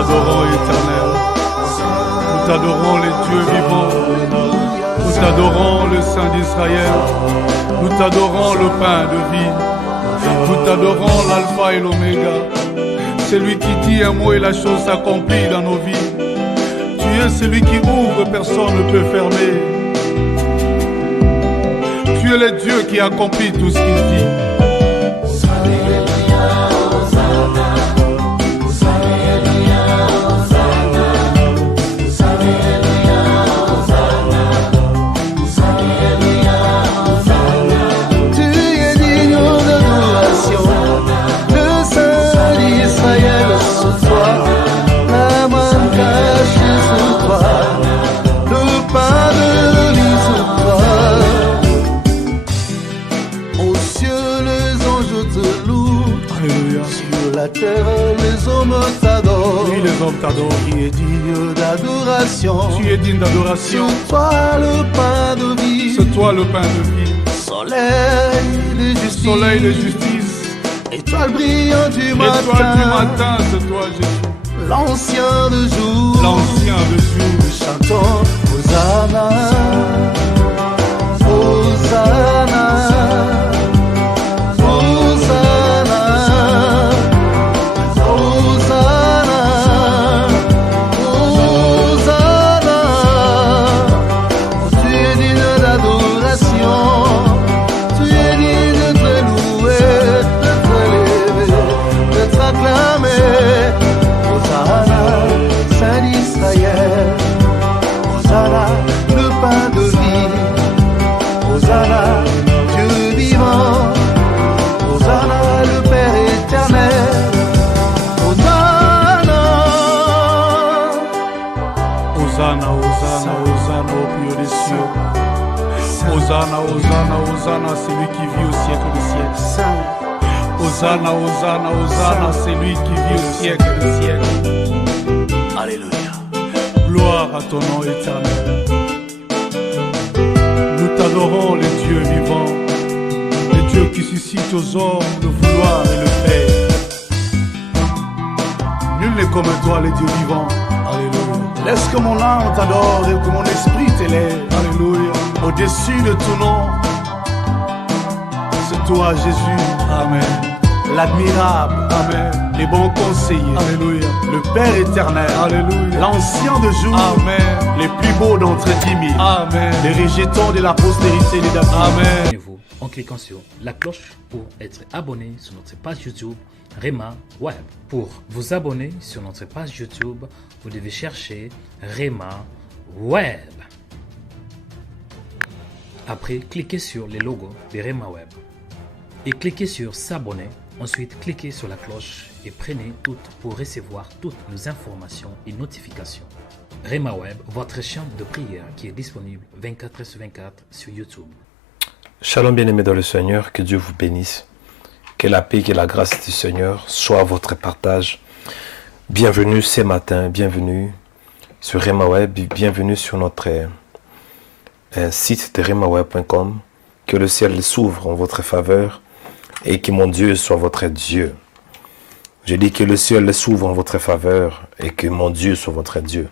t'adorons, éternel. Nous t'adorons, les dieux vivants. Nous t'adorons, le Saint d'Israël. Nous t'adorons, le pain de vie. Nous t'adorons, l'alpha et l'oméga. C'est lui qui dit un mot et la chose s'accomplit dans nos vies. Tu es celui qui ouvre, personne ne peut fermer. Tu es le Dieu qui accomplit tout ce qu'il dit. La terre, les hommes t'adorent. Oui, les hommes t'adorent. Tu es digne d'adoration. Tu es digne d'adoration. C'est toi le pain de vie. C'est toi le pain de vie. Soleil de justice. Soleil de justice. Étoile brillante du matin. Étoile du matin, c'est toi Jésus. L'ancien de jour. L'ancien de jour. Chantons Hosanna. Hosanna. Hosanna, Hosanna, Hosanna, c'est lui qui vit au siècle des siècles. Hosanna, Hosanna, Hosanna, c'est lui qui vit au siècle des siècles. Alléluia. Gloire à ton nom éternel. Nous t'adorons, les dieux vivants, les dieux qui suscitent aux hommes le vouloir et le faire. Nul n'est comme toi, les dieux vivants. Alléluia. Laisse que mon âme t'adore et que mon esprit t'élève. Alléluia. Au-dessus de tout nom, c'est toi Jésus, Amen. L'admirable, Amen. Les bons conseillers, Alléluia. Le Père éternel, Alléluia. L'ancien de jour, Amen. Les plus beaux d'entre 10 000, Amen. Les rejetons de la postérité des David, Amen. Abonnez-vous en cliquant sur la cloche pour être abonné sur notre page YouTube Rema Web. Pour vous abonner sur notre page YouTube, vous devez chercher Rema Web. Après, cliquez sur le logo de Rema Web et cliquez sur s'abonner. Ensuite, cliquez sur la cloche et prenez toutes pour recevoir toutes nos informations et notifications. Rema Web, votre chaîne de prière qui est disponible 24/24 sur YouTube. Shalom bien-aimés dans le Seigneur, que Dieu vous bénisse. Que la paix et la grâce du Seigneur soient votre partage. Bienvenue ce matin, bienvenue sur Rema Web, bienvenue sur notre site de remaweb.com. Que le ciel s'ouvre en votre faveur et que mon Dieu soit votre Dieu. Je dis que le ciel s'ouvre en votre faveur et que mon Dieu soit votre Dieu.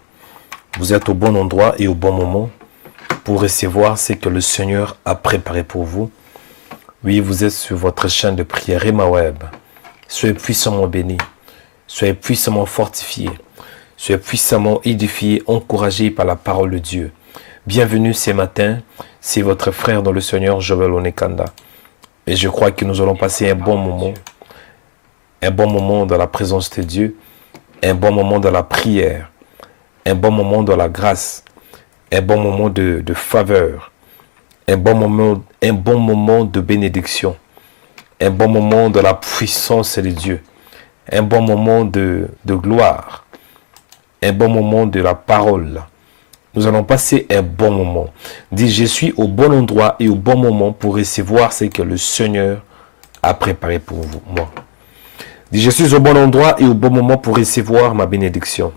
Vous êtes au bon endroit et au bon moment pour recevoir ce que le Seigneur a préparé pour vous. Oui, vous êtes sur votre chaîne de prière Rema Web. Soyez puissamment bénis, soyez puissamment fortifiés, soyez puissamment édifiés, encouragés par la parole de Dieu. Bienvenue ce matin, c'est votre frère dans le Seigneur, Joël Onekanda. Et je crois que nous allons passer un bon moment dans la présence de Dieu, un bon moment dans la prière, un bon moment dans la grâce, un bon moment de faveur, un bon moment de bénédiction, un bon moment de la puissance de Dieu, un bon moment de gloire, un bon moment de la parole. Nous allons passer un bon moment. Dis, je suis au bon endroit et au bon moment pour recevoir ce que le Seigneur a préparé pour vous, moi. Dis, je suis au bon endroit et au bon moment pour recevoir ma bénédiction.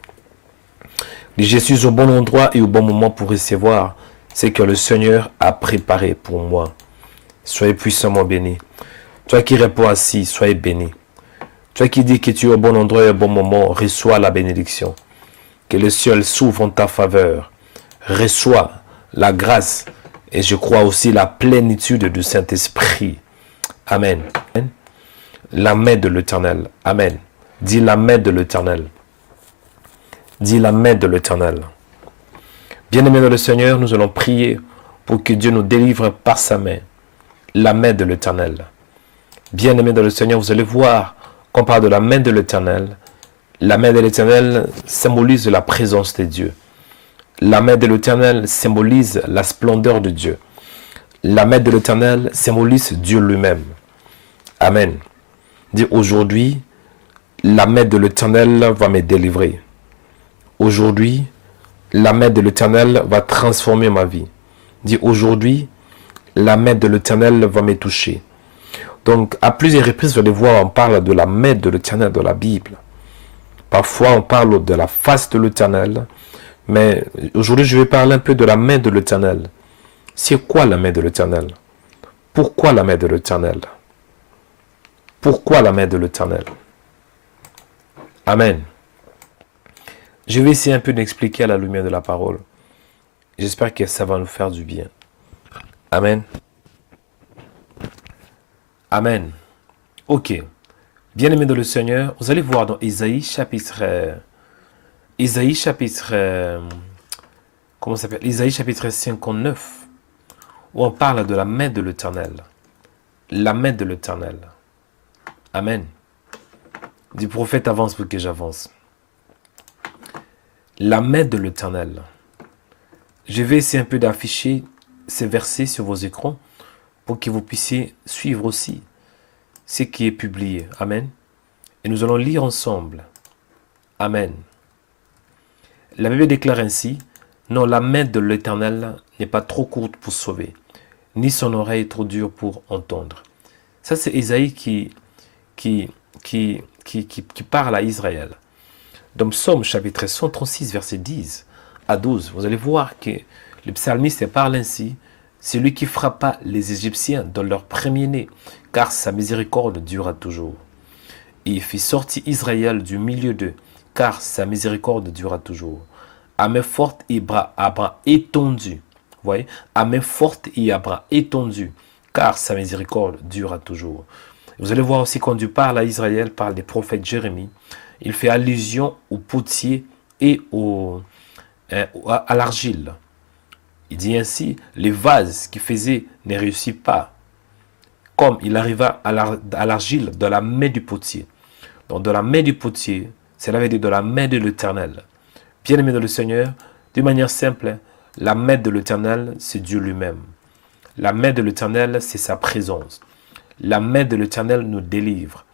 Dis, je suis au bon endroit et au bon moment pour recevoir ce que le Seigneur a préparé pour moi. Soyez puissamment bénis. Toi qui réponds assis, soyez béni. Toi qui dis que tu es au bon endroit et au bon moment, reçois la bénédiction. Que le ciel s'ouvre en ta faveur. Reçois la grâce et je crois aussi la plénitude du Saint-Esprit. Amen. La main de l'Éternel. Amen. Dis la main de l'Éternel. Dis la main de l'Éternel. Bien-aimés dans le Seigneur, nous allons prier pour que Dieu nous délivre par sa main. La main de l'Éternel. Bien-aimés dans le Seigneur, vous allez voir qu'on parle de la main de l'Éternel. La main de l'Éternel symbolise la présence de Dieu. La main de l'Éternel symbolise la splendeur de Dieu. La main de l'Éternel symbolise Dieu lui-même. Amen. Dis aujourd'hui, la main de l'Éternel va me délivrer. Aujourd'hui, la main de l'Éternel va transformer ma vie. Dis aujourd'hui, la main de l'Éternel va me toucher. Donc, à plusieurs reprises, vous allez voir, on parle de la main de l'Éternel dans la Bible. Parfois, on parle de la face de l'Éternel. Mais aujourd'hui, je vais parler un peu de la main de l'Éternel. C'est quoi la main de l'Éternel? Pourquoi la main de l'Éternel? Pourquoi la main de l'Éternel? Amen. Je vais essayer un peu d'expliquer à la lumière de la parole. J'espère que ça va nous faire du bien. Amen. Amen. Ok. Bien-aimés dans le Seigneur, vous allez voir dans Isaïe chapitre... comment ça s'appelle? Isaïe chapitre 59, où on parle de la main de l'Éternel. La main de l'Éternel. Amen. Du prophète avance pour que j'avance. La main de l'Éternel. Je vais essayer un peu d'afficher ces versets sur vos écrans pour que vous puissiez suivre aussi ce qui est publié. Amen. Et nous allons lire ensemble. Amen. La Bible déclare ainsi, « Non, la main de l'Éternel n'est pas trop courte pour sauver, ni son oreille trop dure pour entendre. » Ça, c'est Isaïe qui parle à Israël. Dans Psaume chapitre 136, verset 10 à 12, vous allez voir que le psalmiste parle ainsi, « C'est lui qui frappa les Égyptiens dans leur premier-né, car sa miséricorde dura toujours. Et il fit sortir Israël du milieu d'eux, car sa miséricorde dura toujours. À main forte et à bras étendus. » Vous voyez, à main forte et à bras étendus, car sa miséricorde dura toujours. Vous allez voir aussi quand Dieu parle à Israël, parle des prophètes Jérémie, il fait allusion au potier et à l'argile. Il dit ainsi, les vases qu'il faisait ne réussissent pas, comme il arriva à l'argile de la main du potier. Donc de la main du potier, cela veut dire de la main de l'Éternel. Bien-aimé dans le Seigneur, de manière simple, la main de l'Éternel, c'est Dieu lui-même. La main de l'Éternel, c'est sa présence. La main de l'Éternel nous délivre.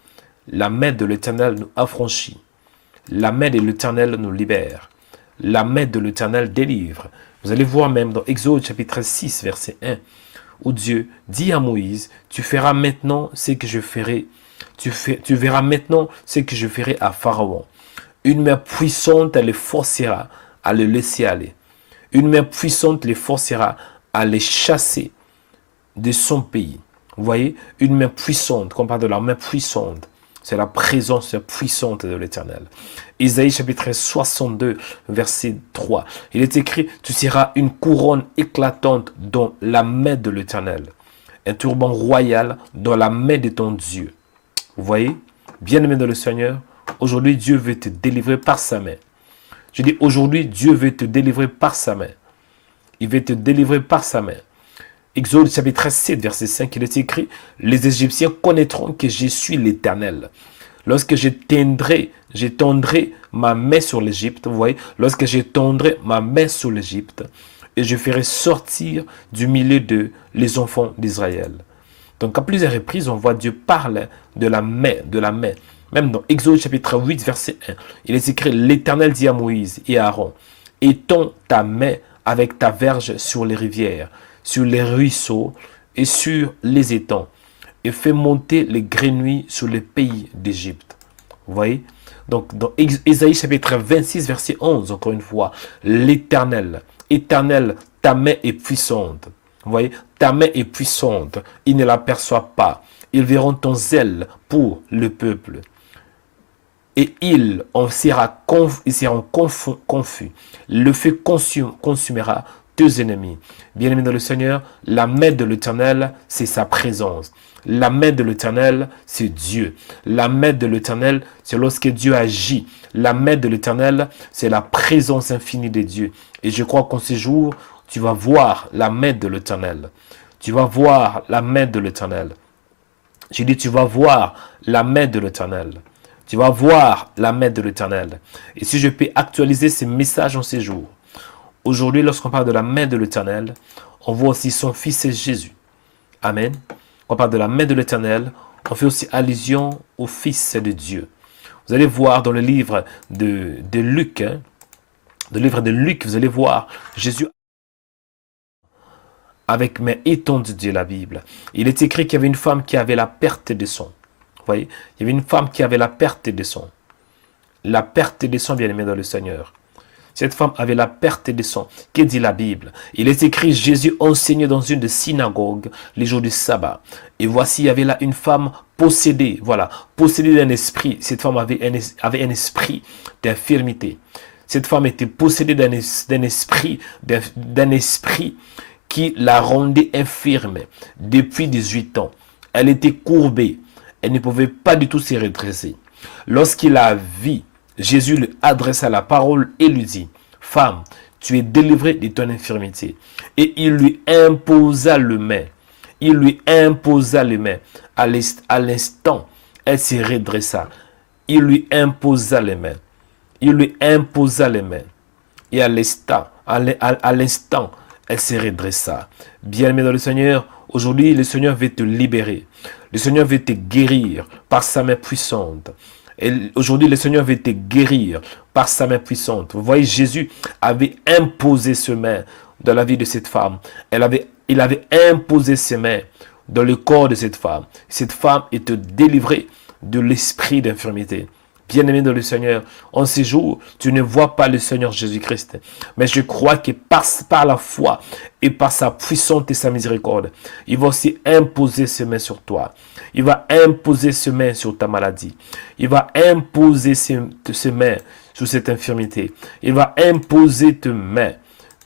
La main de l'Éternel nous affranchit. La main de l'Éternel nous libère. La main de l'Éternel délivre. Vous allez voir même dans Exode chapitre 6, verset 1, où Dieu dit à Moïse, « Tu feras maintenant ce que je ferai. Tu verras maintenant ce que je ferai à Pharaon. Une main puissante les forcera à le laisser aller. Une main puissante les forcera à les chasser de son pays. » Vous voyez, une main puissante, quand on parle de la main puissante, c'est la présence puissante de l'Éternel. Isaïe chapitre 62, verset 3. Il est écrit, « Tu seras une couronne éclatante dans la main de l'Éternel, un turban royal dans la main de ton Dieu. » Vous voyez, bien-aimé dans le Seigneur, aujourd'hui Dieu veut te délivrer par sa main. Je dis, aujourd'hui Dieu veut te délivrer par sa main. Il veut te délivrer par sa main. Exode chapitre 7, verset 5, il est écrit, « Les Égyptiens connaîtront que je suis l'Éternel. Lorsque j'étendrai ma main sur l'Égypte, vous voyez, lorsque j'étendrai ma main sur l'Égypte, et je ferai sortir du milieu d'eux les enfants d'Israël. » Donc à plusieurs reprises, on voit Dieu parler de la main, Même dans Exode chapitre 8, verset 1, il est écrit, « L'Éternel dit à Moïse et à Aaron, étends ta main avec ta verge sur les rivières, sur les ruisseaux et sur les étangs, et fais monter les grenouilles sur les pays d'Égypte. » Vous voyez? Donc, dans Ésaïe chapitre 26, verset 11, encore une fois, l'Éternel, Éternel, ta main est puissante. Vous voyez? Ta main est puissante, ils ne l'aperçoivent pas. Ils verront ton zèle pour le peuple. et ils seront confus. Le feu consumera tes ennemis. Bien-aimés dans le Seigneur, la main de l'Éternel, c'est sa présence. La main de l'Éternel, c'est Dieu. La main de l'Éternel, c'est lorsque Dieu agit. La main de l'Éternel, c'est la présence infinie de Dieu. Et je crois qu'en ce jour, tu vas voir la main de l'Éternel. Tu vas voir la main de l'Éternel. Je dis, tu vas voir la main de l'Éternel. Tu vas voir la main de l'Éternel. Et si je peux actualiser ces messages en ces jours. Aujourd'hui, lorsqu'on parle de la main de l'Éternel, on voit aussi son Fils Jésus. Amen. On parle de la main de l'Éternel, on fait aussi allusion au Fils de Dieu. Vous allez voir dans le livre de Luc, vous allez voir Jésus avec main étendue, la Bible. Il est écrit qu'il y avait une femme qui avait la perte de sang. Vous voyez, il y avait une femme qui avait la perte de sang. La perte de sang, bien aimé dans le Seigneur. Cette femme avait la perte de sang. Que dit la Bible? Il est écrit, Jésus enseignait dans une des synagogues les jours du sabbat. Et voici, il y avait là une femme possédée, voilà, possédée d'un esprit. Cette femme avait un esprit d'infirmité. Cette femme était possédée d'un esprit qui la rendait infirme depuis 18 ans. Elle était courbée. Elle ne pouvait pas du tout se redresser. Lorsqu'il la vit, Jésus lui adressa la parole et lui dit, « Femme, tu es délivrée de ton infirmité. » Et il lui imposa le main. Il lui imposa les mains. À l'instant, elle se redressa. Il lui imposa les mains. Il lui imposa les mains. Et à l'instant, elle se redressa. Bien-aimé dans le Seigneur, aujourd'hui, le Seigneur veut te libérer. Le Seigneur veut te guérir par sa main puissante. Et aujourd'hui, le Seigneur veut te guérir par sa main puissante. Vous voyez, Jésus avait imposé ses mains dans la vie de cette femme. Il avait imposé ses mains dans le corps de cette femme. Cette femme était délivrée de l'esprit d'infirmité. Bien-aimé dans le Seigneur, en ces jours, tu ne vois pas le Seigneur Jésus-Christ. Mais je crois que par la foi et par sa puissance et sa miséricorde, il va aussi imposer ses mains sur toi. Il va imposer ses mains sur ta maladie. Il va imposer ses mains sur cette infirmité. Il va imposer tes mains,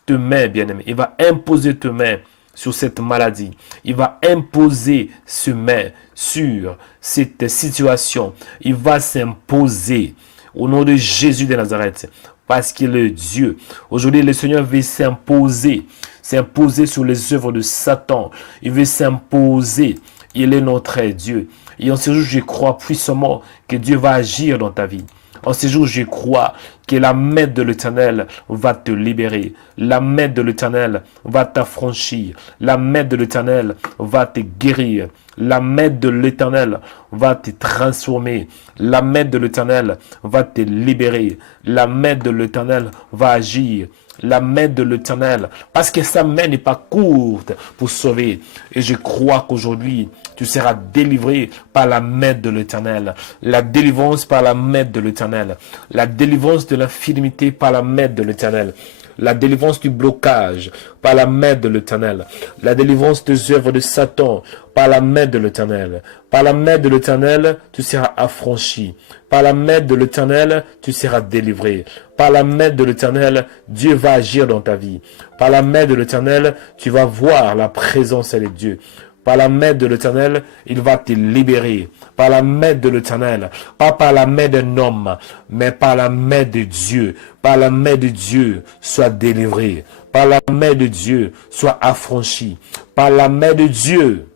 bien-aimé. Il va imposer tes mains sur cette maladie. Il va imposer ses mains sur cette situation. Il va s'imposer au nom de Jésus de Nazareth parce qu'il est Dieu. Aujourd'hui, le Seigneur veut s'imposer sur les œuvres de Satan. Il veut s'imposer. Il est notre Dieu. Et en ce jour, je crois puissamment que Dieu va agir dans ta vie. En ce jour, je crois que la main de l'Éternel va te libérer. La main de l'Éternel va t'affranchir. La main de l'Éternel va te guérir. La main de l'Éternel va te transformer. La main de l'Éternel va te libérer. La main de l'Éternel va agir. La main de l'Éternel, parce que sa main n'est pas courte pour sauver. Et je crois qu'aujourd'hui, tu seras délivré par la main de l'Éternel. La délivrance par la main de l'Éternel. La délivrance de l'infirmité par la main de l'Éternel. La délivrance du blocage par la main de l'Éternel. La délivrance des œuvres de Satan par la main de l'Éternel. Par la main de l'Éternel, tu seras affranchi. Par la main de l'Éternel, tu seras délivré. Par la main de l'Éternel, Dieu va agir dans ta vie. Par la main de l'Éternel, tu vas voir la présence de Dieu. Par la main de l'Éternel, il va te libérer. Par la main de l'Éternel, pas par la main d'un homme, mais par la main de Dieu. Par la main de Dieu, sois délivré. Par la main de Dieu, sois affranchi. Par la main de Dieu,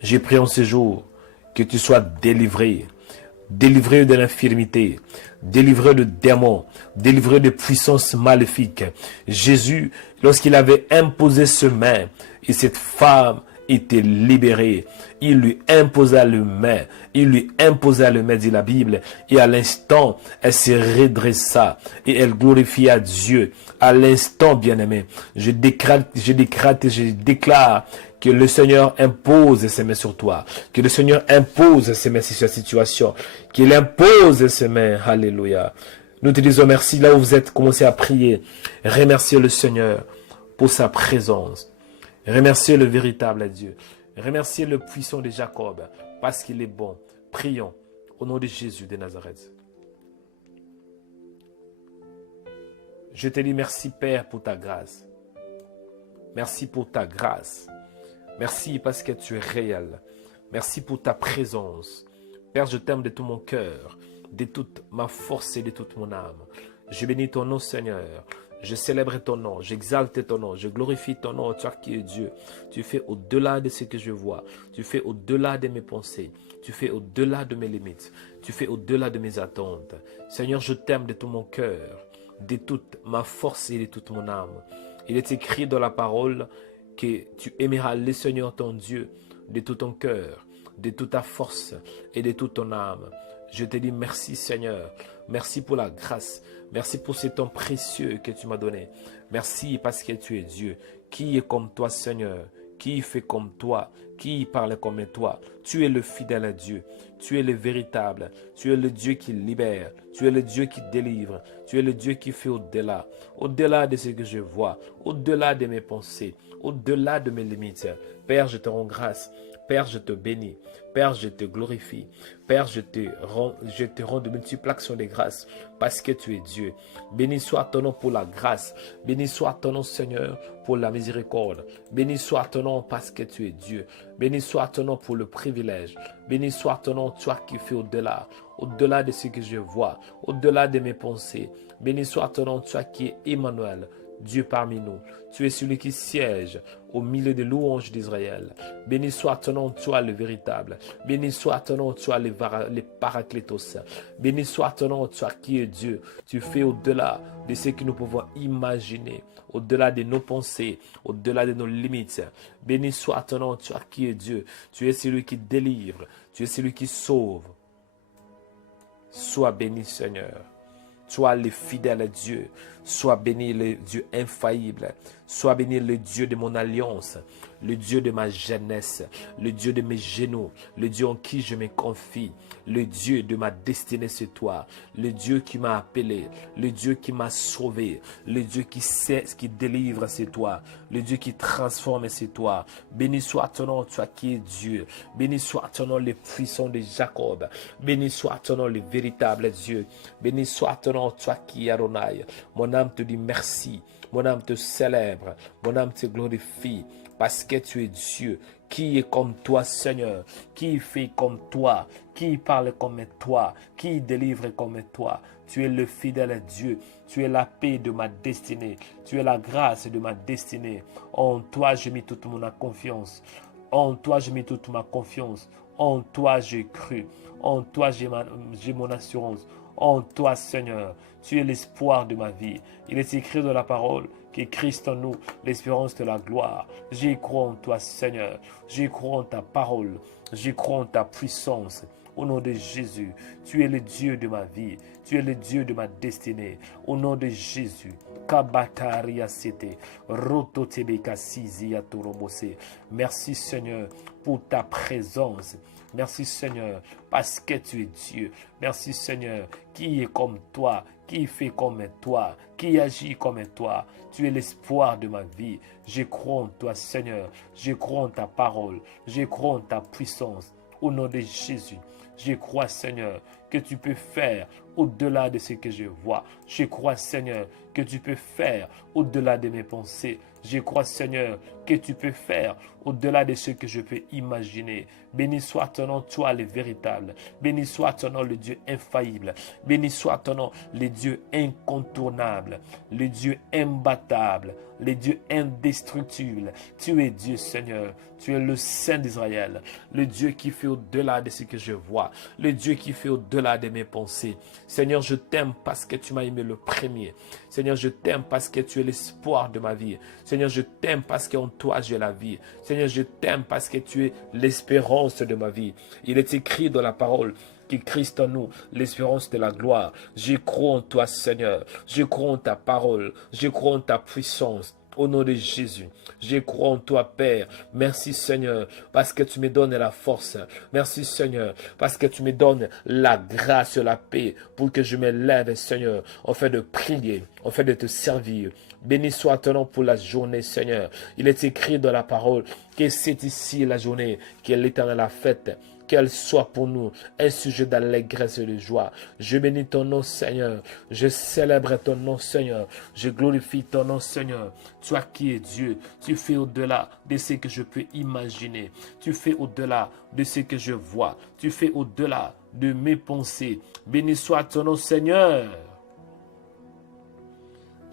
j'ai prié en ce jour que tu sois délivré. Délivré de l'infirmité, délivré de démons, délivré de puissances maléfiques. Jésus, lorsqu'il avait imposé ses mains, et cette femme était libérée, il lui imposa le main, dit la Bible, et à l'instant, elle se redressa, et elle glorifia Dieu. À l'instant, bien-aimé, je déclare que le Seigneur impose ses mains sur toi. Que le Seigneur impose ses mains sur cette situation. Qu'il impose ses mains. Alléluia. Nous te disons merci. Là où vous êtes, commencez à prier. Remerciez le Seigneur pour sa présence. Remerciez le véritable Dieu. Remerciez le puissant de Jacob parce qu'il est bon. Prions Au nom de Jésus de Nazareth. Je te dis merci, Père, pour ta grâce. Merci pour ta grâce. Merci parce que tu es réel. Merci pour ta présence. Père, je t'aime de tout mon cœur, de toute ma force et de toute mon âme. Je bénis ton nom, Seigneur. Je célèbre ton nom, j'exalte ton nom, je glorifie ton nom, toi qui es Dieu. Tu fais au-delà de ce que je vois. Tu fais au-delà de mes pensées. Tu fais au-delà de mes limites. Tu fais au-delà de mes attentes. Seigneur, je t'aime de tout mon cœur, de toute ma force et de toute mon âme. Il est écrit dans la parole que tu aimeras le Seigneur ton Dieu de tout ton cœur, de toute ta force et de toute ton âme. Je te dis merci, Seigneur. Merci pour la grâce. Merci pour ce temps précieux que tu m'as donné. Merci parce que tu es Dieu. Qui est comme toi, Seigneur? Qui fait comme toi? Qui parle comme toi? Tu es le fidèle Dieu. Tu es le véritable. Tu es le Dieu qui libère. Tu es le Dieu qui délivre. Tu es le Dieu qui fait au-delà. Au-delà de ce que je vois. Au-delà de mes pensées. Au-delà de mes limites. Père, je te rends grâce. Père, je te bénis. Père, je te glorifie. Père, je te rends de multiples actions de grâce parce que tu es Dieu. Béni soit ton nom pour la grâce. Béni soit ton nom, Seigneur, pour la miséricorde. Béni soit ton nom parce que tu es Dieu. Béni soit ton nom pour le privilège. Béni soit ton nom, toi qui fais au-delà. Au-delà de ce que je vois. Au-delà de mes pensées. Béni soit ton nom, toi qui es Emmanuel. Dieu parmi nous. Tu es celui qui siège au milieu des louanges d'Israël. Béni soit ton nom, toi le véritable. Béni soit ton nom, toi les paraclétos. Béni soit ton nom, toi qui es Dieu. Tu fais au-delà de ce que nous pouvons imaginer, au-delà de nos pensées, au-delà de nos limites. Béni soit ton nom, toi qui es Dieu. Tu es celui qui délivre. Tu es celui qui sauve. Sois béni, Seigneur. Sois le fidèle Dieu. Sois béni le Dieu infaillible. Sois béni le Dieu de mon alliance. Le Dieu de ma jeunesse. Le Dieu de mes genoux. Le Dieu en qui je me confie. Le Dieu de ma destinée, c'est toi. Le Dieu qui m'a appelé. Le Dieu qui m'a sauvé. Le Dieu qui sait ce qui délivre, c'est toi. Le Dieu qui transforme, c'est toi. Béni soit ton nom, toi qui es Dieu. Béni soit ton nom, le puissant de Jacob. Béni soit ton nom, le véritable Dieu. Béni soit ton nom, toi qui es Adonai. Mon âme te dit merci. Mon âme te célèbre. Mon âme te glorifie. Parce que tu es Dieu. Qui est comme toi, Seigneur? Qui fait comme toi? Qui parle comme toi? Qui délivre comme toi? Tu es le fidèle Dieu. Tu es la paix de ma destinée. Tu es la grâce de ma destinée. En toi, j'ai mis toute mon confiance. En toi, j'ai mis toute ma confiance. En toi, j'ai cru. En toi, j'ai mon assurance. En toi, Seigneur, tu es l'espoir de ma vie. Il est écrit dans la parole que Christ en nous, l'espérance de la gloire. J'y crois en toi, Seigneur. J'y crois en ta parole. J'y crois en ta puissance. Au nom de Jésus, tu es le Dieu de ma vie. Tu es le Dieu de ma destinée. Au nom de Jésus. Merci, Seigneur, pour ta présence. Merci, Seigneur, parce que tu es Dieu. Merci, Seigneur, qui est comme toi, qui fait comme toi, qui agit comme toi. Tu es l'espoir de ma vie. Je crois en toi, Seigneur. Je crois en ta parole. Je crois en ta puissance. Au nom de Jésus, je crois, Seigneur, que tu peux faire au-delà de ce que je vois. Je crois, Seigneur, que tu peux faire au-delà de mes pensées. Je crois, Seigneur, que tu peux faire au-delà de ce que je peux imaginer. Béni soit ton nom, toi le véritable. Béni soit ton nom, le Dieu infaillible. Béni soit ton nom, le Dieu incontournable. Le Dieu imbattable. Le Dieu indestructible. Tu es Dieu, Seigneur. Tu es le Saint d'Israël. Le Dieu qui fait au-delà de ce que je vois. Le Dieu qui fait au-delà de mes pensées. Seigneur, je t'aime parce que tu m'as aimé le premier. Seigneur, je t'aime parce que tu es l'espoir de ma vie. Seigneur, je t'aime parce qu'en toi j'ai la vie. Seigneur, je t'aime parce que tu es l'espérance de ma vie. Il est écrit dans la parole que Christ en nous, l'espérance de la gloire. Je crois en toi, Seigneur. Je crois en ta parole. Je crois en ta puissance. Au nom de Jésus, je crois en toi, Père. Merci, Seigneur, parce que tu me donnes la force. Merci, Seigneur, parce que tu me donnes la grâce, la paix, pour que je me lève, Seigneur, en fait de prier, en fait de te servir. Béni soit ton nom pour la journée, Seigneur. Il est écrit dans la parole que c'est ici la journée que l'Éternel a faite. qu'elle soit pour nous un sujet d'allégresse et de joie. Je bénis ton nom, Seigneur. Je célèbre ton nom, Seigneur. Je glorifie ton nom, Seigneur. Toi qui es Dieu, tu fais au-delà de ce que je peux imaginer. Tu fais au-delà de ce que je vois. Tu fais au-delà de mes pensées. Béni soit ton nom, Seigneur.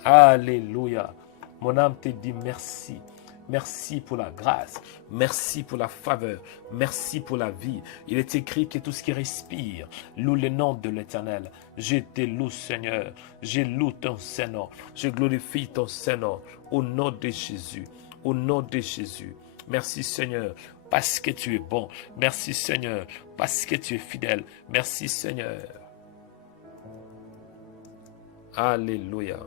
Alléluia. Mon âme te dit merci. Merci pour la grâce. Merci pour la faveur. Merci pour la vie. Il est écrit que tout ce qui respire loue le nom de l'Éternel. Je te loue, Seigneur. Je loue ton Saint-Nom. Je glorifie ton Saint-Nom. Au nom de Jésus. Au nom de Jésus. Merci, Seigneur, parce que tu es bon. Merci, Seigneur, parce que tu es fidèle. Merci, Seigneur. Alléluia.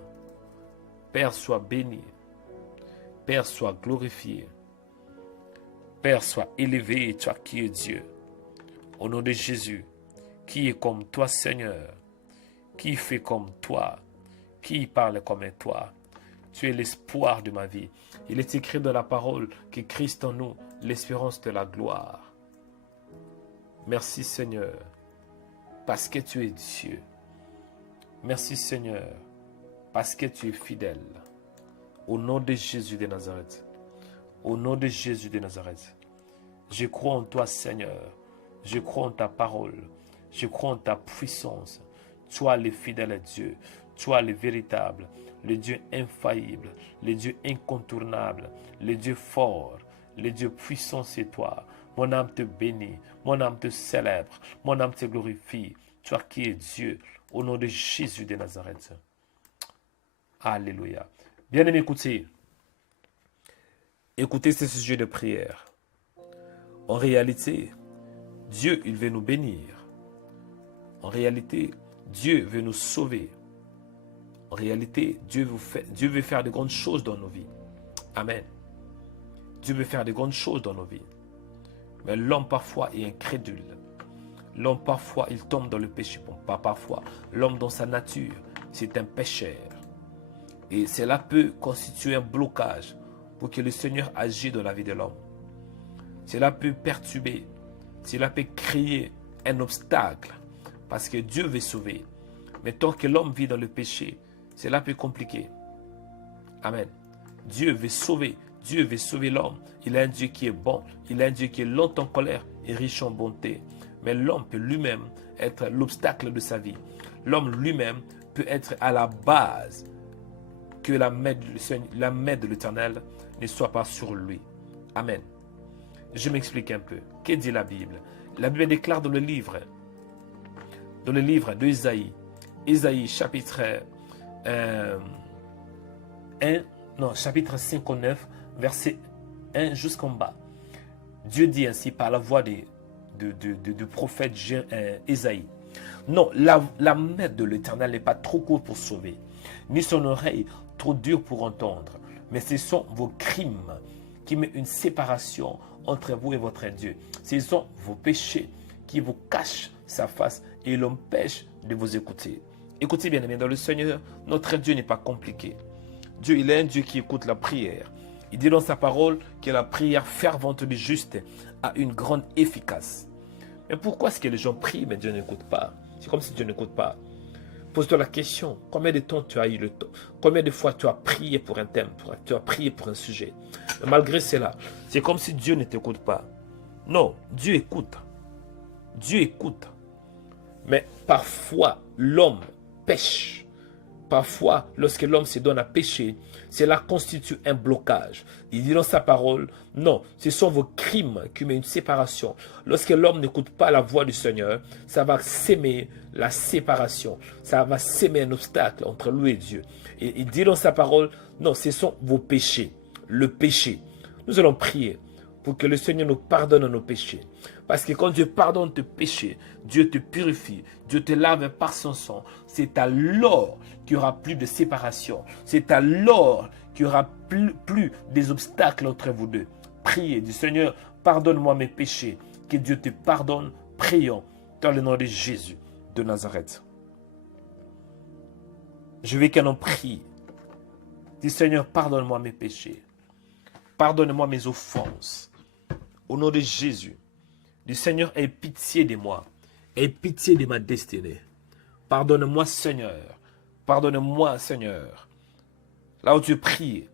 Père, sois béni. Père, sois glorifié. Père, sois élevé, toi qui es Dieu. Au nom de Jésus, qui est comme toi, Seigneur, qui fait comme toi, qui parle comme toi. Tu es l'espoir de ma vie. Il est écrit dans la parole que Christ en nous, l'espérance de la gloire. Merci, Seigneur, parce que tu es Dieu. Merci, Seigneur, parce que tu es fidèle. Au nom de Jésus de Nazareth. Au nom de Jésus de Nazareth. Je crois en toi, Seigneur. Je crois en ta parole. Je crois en ta puissance. Toi, le fidèle Dieu. Toi, le véritable. Le Dieu infaillible. Le Dieu incontournable. Le Dieu fort. Le Dieu puissant, c'est toi. Mon âme te bénit. Mon âme te célèbre. Mon âme te glorifie. Toi qui es Dieu. Au nom de Jésus de Nazareth. Alléluia. Bien-aimés, écoutez ce sujet de prière. En réalité, Dieu, il veut nous bénir. En réalité, Dieu veut nous sauver. En réalité, Dieu veut faire de grandes choses dans nos vies. Amen. Dieu veut faire de grandes choses dans nos vies. Mais l'homme parfois est incrédule. L'homme parfois, il tombe dans le péché. Bon, pas parfois. L'homme dans sa nature, c'est un pécheur. Et cela peut constituer un blocage pour que le Seigneur agisse dans la vie de l'homme. Cela peut perturber, cela peut créer un obstacle parce que Dieu veut sauver. Mais tant que l'homme vit dans le péché, cela peut compliquer. Amen. Dieu veut sauver l'homme. Il est un Dieu qui est bon, il est un Dieu qui est lent en colère et riche en bonté. Mais l'homme peut lui-même être l'obstacle de sa vie. L'homme lui-même peut être à la base que la main de l'Éternel ne soit pas sur lui. Amen. Je m'explique un peu. Que dit la Bible? La Bible déclare dans le livre d'Ésaïe, Ésaïe chapitre 59, verset 1 jusqu'en bas. Dieu dit ainsi par la voix du prophète Ésaïe. Non, la main de l'Éternel n'est pas trop courte pour sauver, ni son oreille trop dure pour entendre. Mais ce sont vos crimes qui mettent une séparation entre vous et votre Dieu. Ce sont vos péchés qui vous cachent sa face et l'empêchent de vous écouter. Écoutez bien, amis, dans le Seigneur, notre Dieu n'est pas compliqué. Dieu, il est un Dieu qui écoute la prière. Il dit dans sa parole que la prière fervente du juste a une grande efficace. Mais pourquoi est-ce que les gens prient mais Dieu n'écoute pas? C'est comme si Dieu n'écoute pas. Pose-toi la question, combien de temps tu as eu le temps? Combien de fois tu as prié pour un thème, tu as prié pour un sujet? Mais malgré cela, c'est comme si Dieu ne t'écoute pas. Non, Dieu écoute. Dieu écoute. Mais parfois, l'homme pêche. Parfois, lorsque l'homme se donne à pécher, cela constitue un blocage. Il dit dans sa parole, non, ce sont vos crimes qui mettent une séparation. Lorsque l'homme n'écoute pas la voix du Seigneur, ça va s'aimer la séparation. Ça va s'aimer un obstacle entre lui et Dieu. Et il dit dans sa parole, non, ce sont vos péchés. Le péché. Nous allons prier pour que le Seigneur nous pardonne nos péchés. Parce que quand Dieu pardonne tes péchés, Dieu te purifie, Dieu te lave par son sang. C'est alors qu'il n'y aura plus de séparation. C'est alors qu'il n'y aura plus des obstacles entre vous deux. Priez du Seigneur, pardonne-moi mes péchés. Que Dieu te pardonne. Prions dans le nom de Jésus de Nazareth. Je veux qu'un homme prie. Dis Seigneur, pardonne-moi mes péchés. Pardonne-moi mes offenses. Au nom de Jésus. Du Seigneur, aie pitié de moi. Aie pitié de ma destinée. Pardonne-moi, Seigneur. Pardonne-moi, Seigneur. Là où tu pries,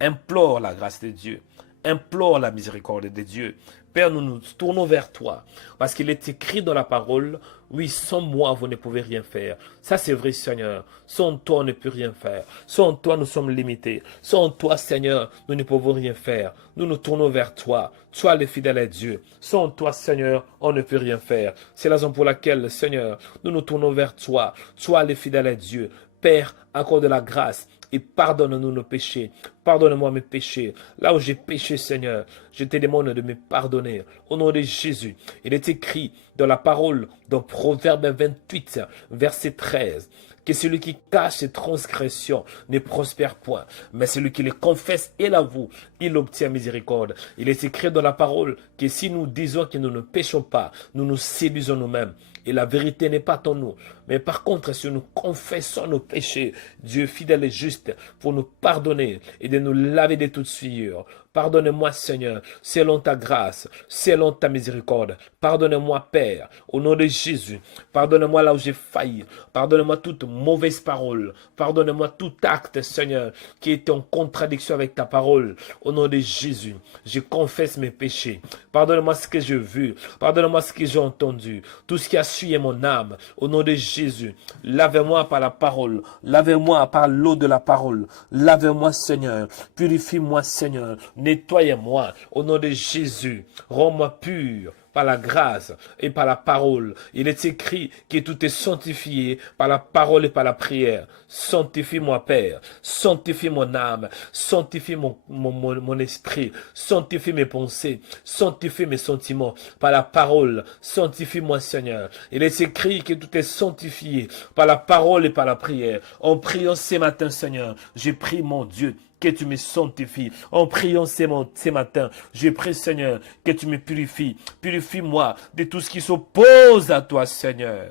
implore la grâce de Dieu. Implore la miséricorde de Dieu. Père, nous nous tournons vers toi. Parce qu'il est écrit dans la parole, oui, sans moi, vous ne pouvez rien faire. Ça, c'est vrai, Seigneur. Sans toi, on ne peut rien faire. Sans toi, nous sommes limités. Sans toi, Seigneur, nous ne pouvons rien faire. Nous nous tournons vers toi. Toi, le fidèle à Dieu. Sans toi, Seigneur, on ne peut rien faire. C'est la raison pour laquelle, Seigneur, nous nous tournons vers toi. Toi, le fidèle à Dieu. Père, accorde la grâce et pardonne-nous nos péchés. Pardonne-moi mes péchés. Là où j'ai péché, Seigneur, je te demande de me pardonner. Au nom de Jésus, il est écrit dans la parole, dans Proverbe 28, verset 13, que celui qui cache ses transgressions ne prospère point, mais celui qui les confesse et l'avoue, il obtient miséricorde. Il est écrit dans la parole que si nous disons que nous ne péchons pas, nous nous séduisons nous-mêmes. Et la vérité n'est pas en nous. Mais par contre, si nous confessons nos péchés, Dieu fidèle et juste pour nous pardonner et de nous laver de toute souillure. Pardonne-moi, Seigneur, selon ta grâce, selon ta miséricorde. Pardonne-moi, Père, au nom de Jésus. Pardonne-moi là où j'ai failli. Pardonne-moi toute mauvaise parole. Pardonne-moi tout acte, Seigneur, qui est en contradiction avec ta parole. Au nom de Jésus, je confesse mes péchés. Pardonne-moi ce que j'ai vu. Pardonne-moi ce que j'ai entendu. Tout ce qui a souillé mon âme. Au nom de Jésus, lave-moi par la parole. Lave-moi par l'eau de la parole. Lave-moi, Seigneur. Purifie-moi, Seigneur. Nettoie-moi au nom de Jésus. Rends-moi pur par la grâce et par la parole. Il est écrit que tout est sanctifié par la parole et par la prière. Sanctifie-moi, Père. Sanctifie mon âme. Sanctifie mon esprit. Sanctifie mes pensées. Sanctifie mes sentiments par la parole. Sanctifie-moi, Seigneur. Il est écrit que tout est sanctifié par la parole et par la prière. En priant ce matin, Seigneur, j'ai prie, mon Dieu, que tu me sanctifies. En priant ce matin, je prie, Seigneur, que tu me purifies. Purifie-moi de tout ce qui s'oppose à toi, Seigneur.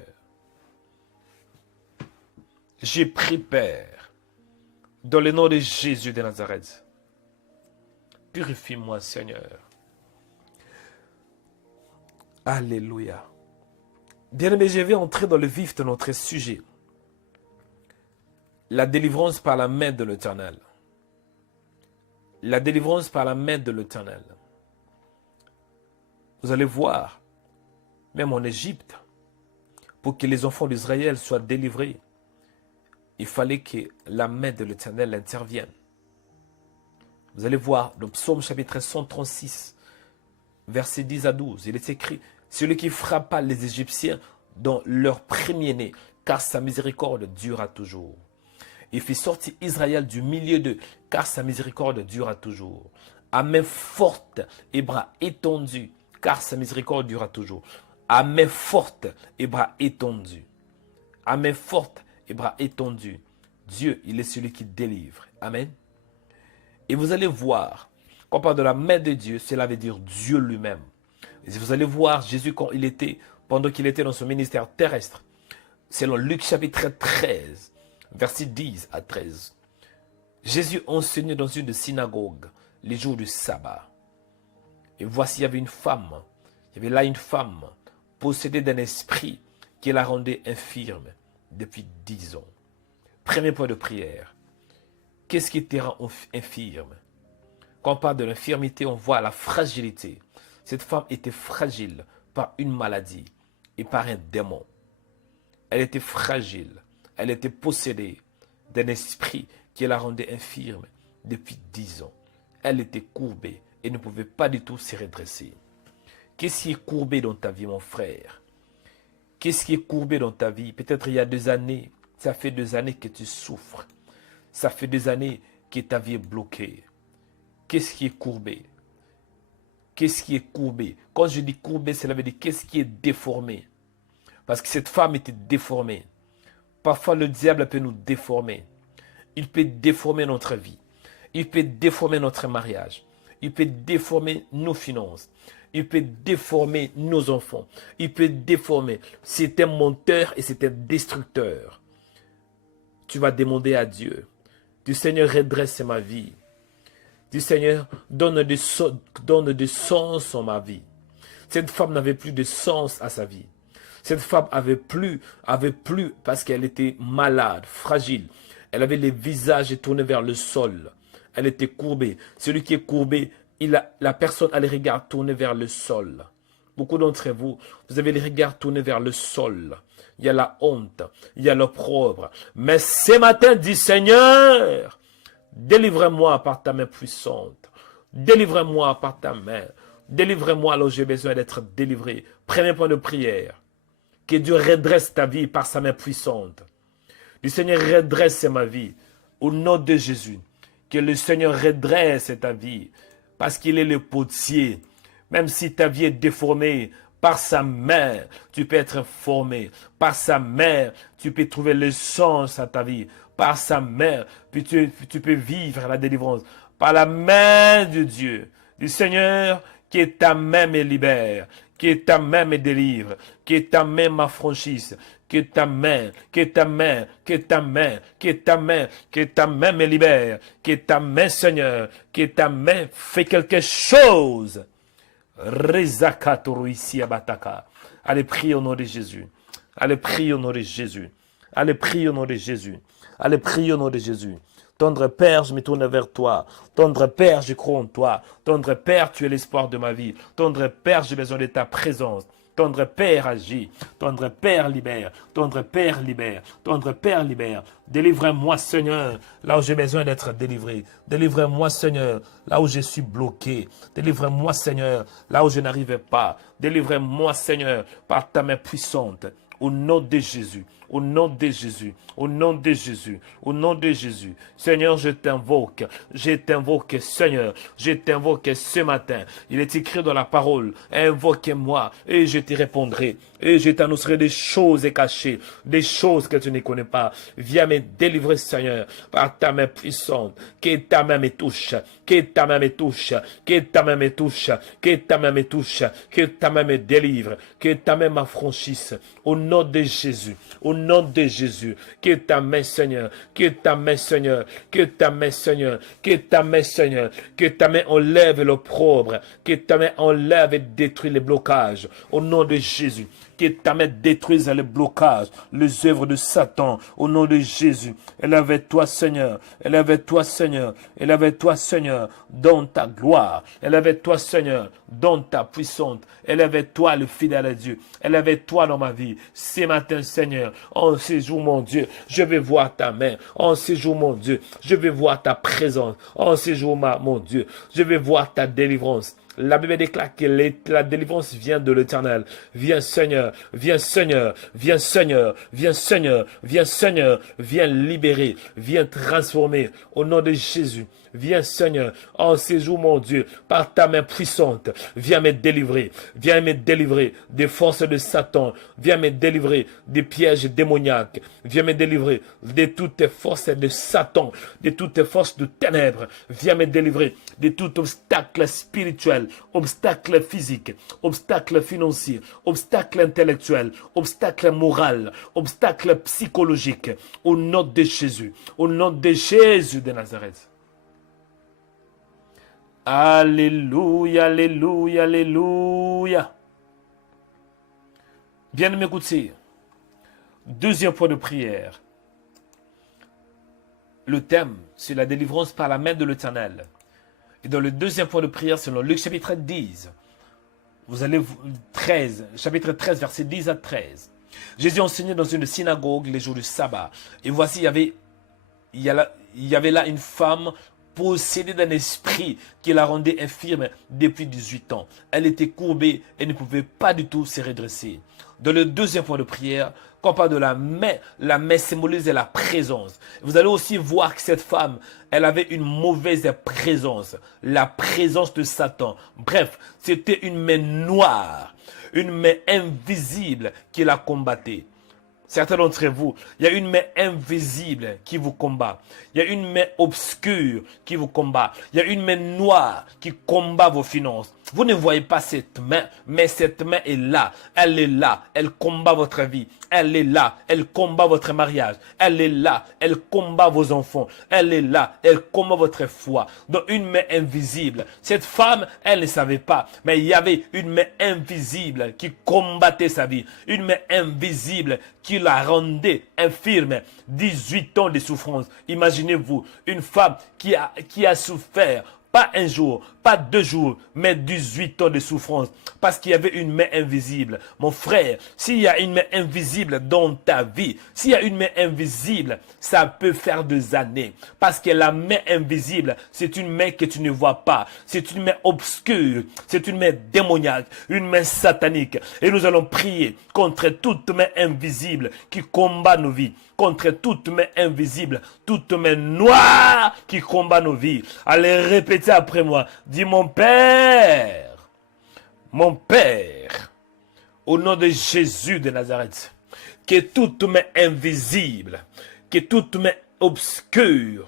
J'ai pris, Père, dans le nom de Jésus de Nazareth. Purifie-moi, Seigneur. Alléluia. Bien-aimé, je vais entrer dans le vif de notre sujet. La délivrance par la main de l'Éternel. La délivrance par la main de l'Éternel. Vous allez voir, même en Égypte, pour que les enfants d'Israël soient délivrés, il fallait que la main de l'Éternel intervienne. Vous allez voir, dans Psaume chapitre 136, versets 10 à 12, il est écrit, « Celui qui frappa les Égyptiens dans leur premier-né, car sa miséricorde durera toujours. » Il fit sortir Israël du milieu d'eux, car sa miséricorde durera toujours. À main forte et bras étendus, car sa miséricorde durera toujours. À main forte et bras étendus. À main forte et bras étendus. Dieu, il est celui qui délivre. Amen. Et vous allez voir, quand on parle de la main de Dieu, cela veut dire Dieu lui-même. Et vous allez voir Jésus pendant qu'il était dans son ministère terrestre. Selon Luc chapitre 13, verset 10 à 13. Jésus enseignait dans une synagogue les jours du sabbat. Et voici, il y avait une femme. Il y avait là une femme possédée d'un esprit qui la rendait infirme depuis 10 ans. Premier point de prière. Qu'est-ce qui te rend infirme? Quand on parle de l'infirmité, on voit la fragilité. Cette femme était fragile par une maladie et par un démon. Elle était fragile. Elle était possédée d'un esprit qui la rendait infirme depuis 10 ans. Elle était courbée et ne pouvait pas du tout se redresser. Qu'est-ce qui est courbé dans ta vie, mon frère? Qu'est-ce qui est courbé dans ta vie? Peut-être il y a 2 années, ça fait 2 années que tu souffres. Ça fait 2 années que ta vie est bloquée. Qu'est-ce qui est courbé? Qu'est-ce qui est courbé? Quand je dis courbé, cela veut dire qu'est-ce qui est déformé? Parce que cette femme était déformée. Parfois, le diable peut nous déformer. Il peut déformer notre vie. Il peut déformer notre mariage. Il peut déformer nos finances. Il peut déformer nos enfants. Il peut déformer. C'est un menteur et c'est un destructeur. Tu vas demander à Dieu. Du Seigneur, redresse ma vie. Du Seigneur, donne du sens en ma vie. Cette femme n'avait plus de sens à sa vie. Cette femme avait plus parce qu'elle était malade, fragile. Elle avait les visages tournés vers le sol. Elle était courbée. Celui qui est courbé, la personne a les regards tournés vers le sol. Beaucoup d'entre vous, vous avez les regards tournés vers le sol. Il y a la honte, il y a l'opprobre. Mais ce matin, dit Seigneur, délivre-moi par ta main puissante. Délivre-moi par ta main. Délivre-moi là où j'ai besoin d'être délivré. Premier point de prière. Que Dieu redresse ta vie par sa main puissante. Le Seigneur redresse ma vie. Au nom de Jésus. Que le Seigneur redresse ta vie. Parce qu'il est le potier. Même si ta vie est déformée, par sa main, tu peux être formé. Par sa main, tu peux trouver le sens à ta vie. Par sa main, tu peux vivre la délivrance. Par la main de Dieu, du Seigneur, que ta main me libère, que ta main me délivre, que ta main m'affranchisse, que ta main, que ta main, que ta main, que ta main, que ta main me libère, que ta main, Seigneur, que ta main fait quelque chose. Allez, prie au nom de Jésus. Allez, prie au nom de Jésus. Allez, prie au nom de Jésus. Allez, prie au nom de Jésus. Tendre Père, je me tourne vers toi. Tendre Père, je crois en toi. Tendre Père, tu es l'espoir de ma vie. Tendre Père, j'ai besoin de ta présence. Tendre Père, agis. Tendre Père, libère. Tendre Père, libère. Tendre Père, libère. Délivre-moi, Seigneur, là où j'ai besoin d'être délivré. Délivre-moi, Seigneur, là où je suis bloqué. Délivre-moi, Seigneur, là où je n'arrivais pas. Délivre-moi, Seigneur, par ta main puissante. Au nom de Jésus, au nom de Jésus, au nom de Jésus, au nom de Jésus. Seigneur, je t'invoque, Seigneur, je t'invoque ce matin. Il est écrit dans la parole, invoquez-moi et je te répondrai. Et je t'annoncerai des choses cachées, des choses que tu ne connais pas. Viens me délivrer, Seigneur, par ta main puissante. Que ta main me touche, que ta main me touche, que ta main me touche, que ta main me touche, que ta main me délivre, que ta main m'affranchisse. Au nom de Jésus, au nom de Jésus, que ta main, Seigneur, que ta main, Seigneur, que ta main, Seigneur, que ta main, Seigneur, que ta main enlève l'opprobre, que ta main enlève et détruit les blocages. Au nom de Jésus. Que ta main détruise les blocages, les œuvres de Satan, au nom de Jésus. Élève-toi, Seigneur, élève-toi, Seigneur, élève-toi, Seigneur, dans ta gloire. Élève-toi, Seigneur, dans ta puissance. Élève-toi, le fidèle à Dieu. Élève-toi dans ma vie. Ce matin, Seigneur, en ce jour, mon Dieu, je vais voir ta main. En ce jour, mon Dieu, je vais voir ta présence. En ce jour, mon Dieu, je vais voir ta délivrance. La Bible déclare que la délivrance vient de l'Éternel. Viens Seigneur, viens Seigneur, viens Seigneur, viens Seigneur, viens Seigneur, viens libérer, viens transformer au nom de Jésus. Viens Seigneur, en ces jours mon Dieu, par ta main puissante, viens me délivrer des forces de Satan, viens me délivrer des pièges démoniaques, viens me délivrer de toutes les forces de Satan, de toutes les forces de ténèbres, viens me délivrer de tout obstacle spirituel, obstacle physique, obstacle financier, obstacle intellectuel, obstacle moral, obstacle psychologique, au nom de Jésus, au nom de Jésus de Nazareth. Alléluia, alléluia, alléluia. Bien m'écouter. Deuxième point de prière. Le thème, c'est la délivrance par la main de l'Éternel. Et dans le deuxième point de prière, selon Luc chapitre 10, vous allez, chapitre 13, versets 10 à 13. Jésus enseignait dans une synagogue les jours du sabbat. Et voici, il y avait là une femme possédée d'un esprit qui la rendait infirme depuis 18 ans. Elle était courbée et ne pouvait pas du tout se redresser. Dans le deuxième point de prière, quand on parle de la main symbolise la présence. Vous allez aussi voir que cette femme, elle avait une mauvaise présence, la présence de Satan. Bref, c'était une main noire, une main invisible qui la combattait. Certains d'entre vous, il y a une main invisible qui vous combat. Il y a une main obscure qui vous combat. Il y a une main noire qui combat vos finances. Vous ne voyez pas cette main, mais cette main est là. Elle est là. Elle combat votre vie. Elle est là. Elle combat votre mariage. Elle est là. Elle combat vos enfants. Elle est là. Elle combat votre foi. Donc une main invisible. Cette femme, elle ne savait pas. Mais il y avait une main invisible qui combattait sa vie. Une main invisible qui la rendait infirme. 18 ans de souffrance. Imaginez-vous, une femme qui a souffert. Pas un jour, pas 2 jours, mais 18 ans de souffrance. Parce qu'il y avait une main invisible. Mon frère, s'il y a une main invisible dans ta vie, s'il y a une main invisible, ça peut faire des années. Parce que la main invisible, c'est une main que tu ne vois pas. C'est une main obscure. C'est une main démoniaque. Une main satanique. Et nous allons prier contre toute main invisible qui combat nos vies. Contre toute main invisible, toute main noire qui combat nos vies. Allez répéter après moi. Dis mon Père, au nom de Jésus de Nazareth, que toute main invisible, que toute main obscure,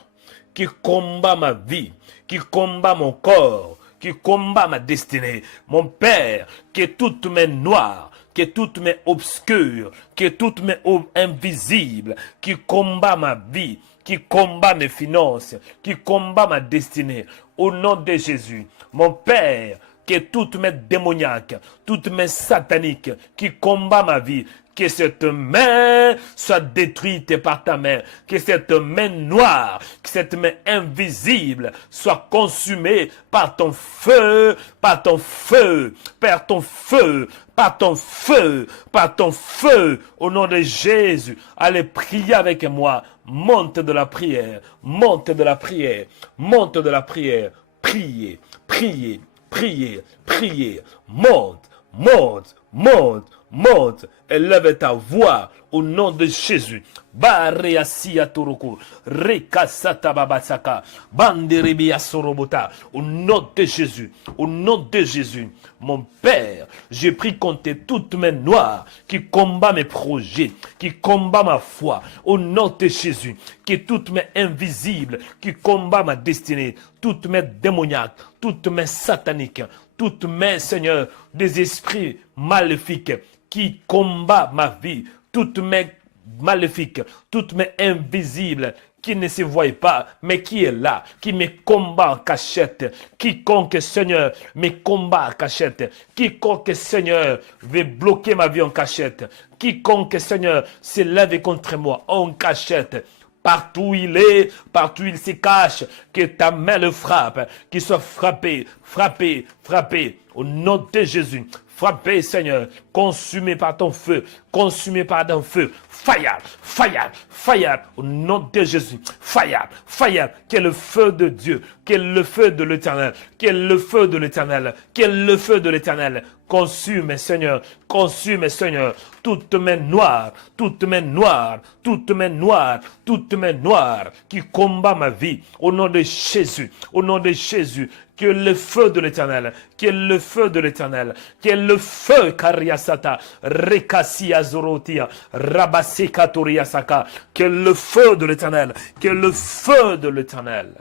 qui combat ma vie, qui combat mon corps, qui combat ma destinée. Mon Père, que toute main noire, que toute main obscure, que toute main invisible, qui combat ma vie, qui combat mes finances, qui combat ma destinée, au nom de Jésus. Mon Père, que toute main démoniaque, toute main satanique, qui combat ma vie, que cette main soit détruite par ta main, que cette main noire, que cette main invisible soit consumée par ton feu, par ton feu, par ton feu, par ton feu, par ton feu, au nom de Jésus. Allez prier avec moi, monte de la prière, monte de la prière, monte de la prière, priez, priez, priez, priez, monte, monte, monte, monte, élève ta voix au nom de Jésus. Bareasia Toroko, Rekasata Babasaka, Banderibia Sorobota, au nom de Jésus, au nom de Jésus. Mon Père, j'ai pris contre toute main noire qui combat mes projets, qui combat ma foi, au nom de Jésus, que toute main invisible qui combat ma destinée, toute main démoniaque, toute main satanique, toute main, Seigneur, des esprits maléfiques qui combat ma vie, toute main maléfique, toute main invisible qui ne se voit pas, mais qui est là, qui me combat en cachette. Quiconque, Seigneur, me combat en cachette. Quiconque, Seigneur, veut bloquer ma vie en cachette. Quiconque, Seigneur, se lève contre moi en cachette. Partout où il est, partout où il se cache, que ta main le frappe, qu'il soit frappé, frappé, frappé, au nom de Jésus. Frappé, Seigneur, consumé par ton feu, consumé par ton feu. Fire, fire, fire, au nom de Jésus. Fire, fire, quel le feu de Dieu, quel le feu de l'Éternel, quel le feu de l'Éternel, quel le feu de l'Éternel. Consume, Seigneur, toute main noire, toute main noire, toute main noire, toute main noire qui combat ma vie. Au nom de Jésus, au nom de Jésus, que le feu de l'Éternel, que le feu de l'Éternel, que le feu Kariasata, Rekasia Zorotia, Rabaseka Toriasaka, que le feu de l'Éternel, que le feu de l'Éternel.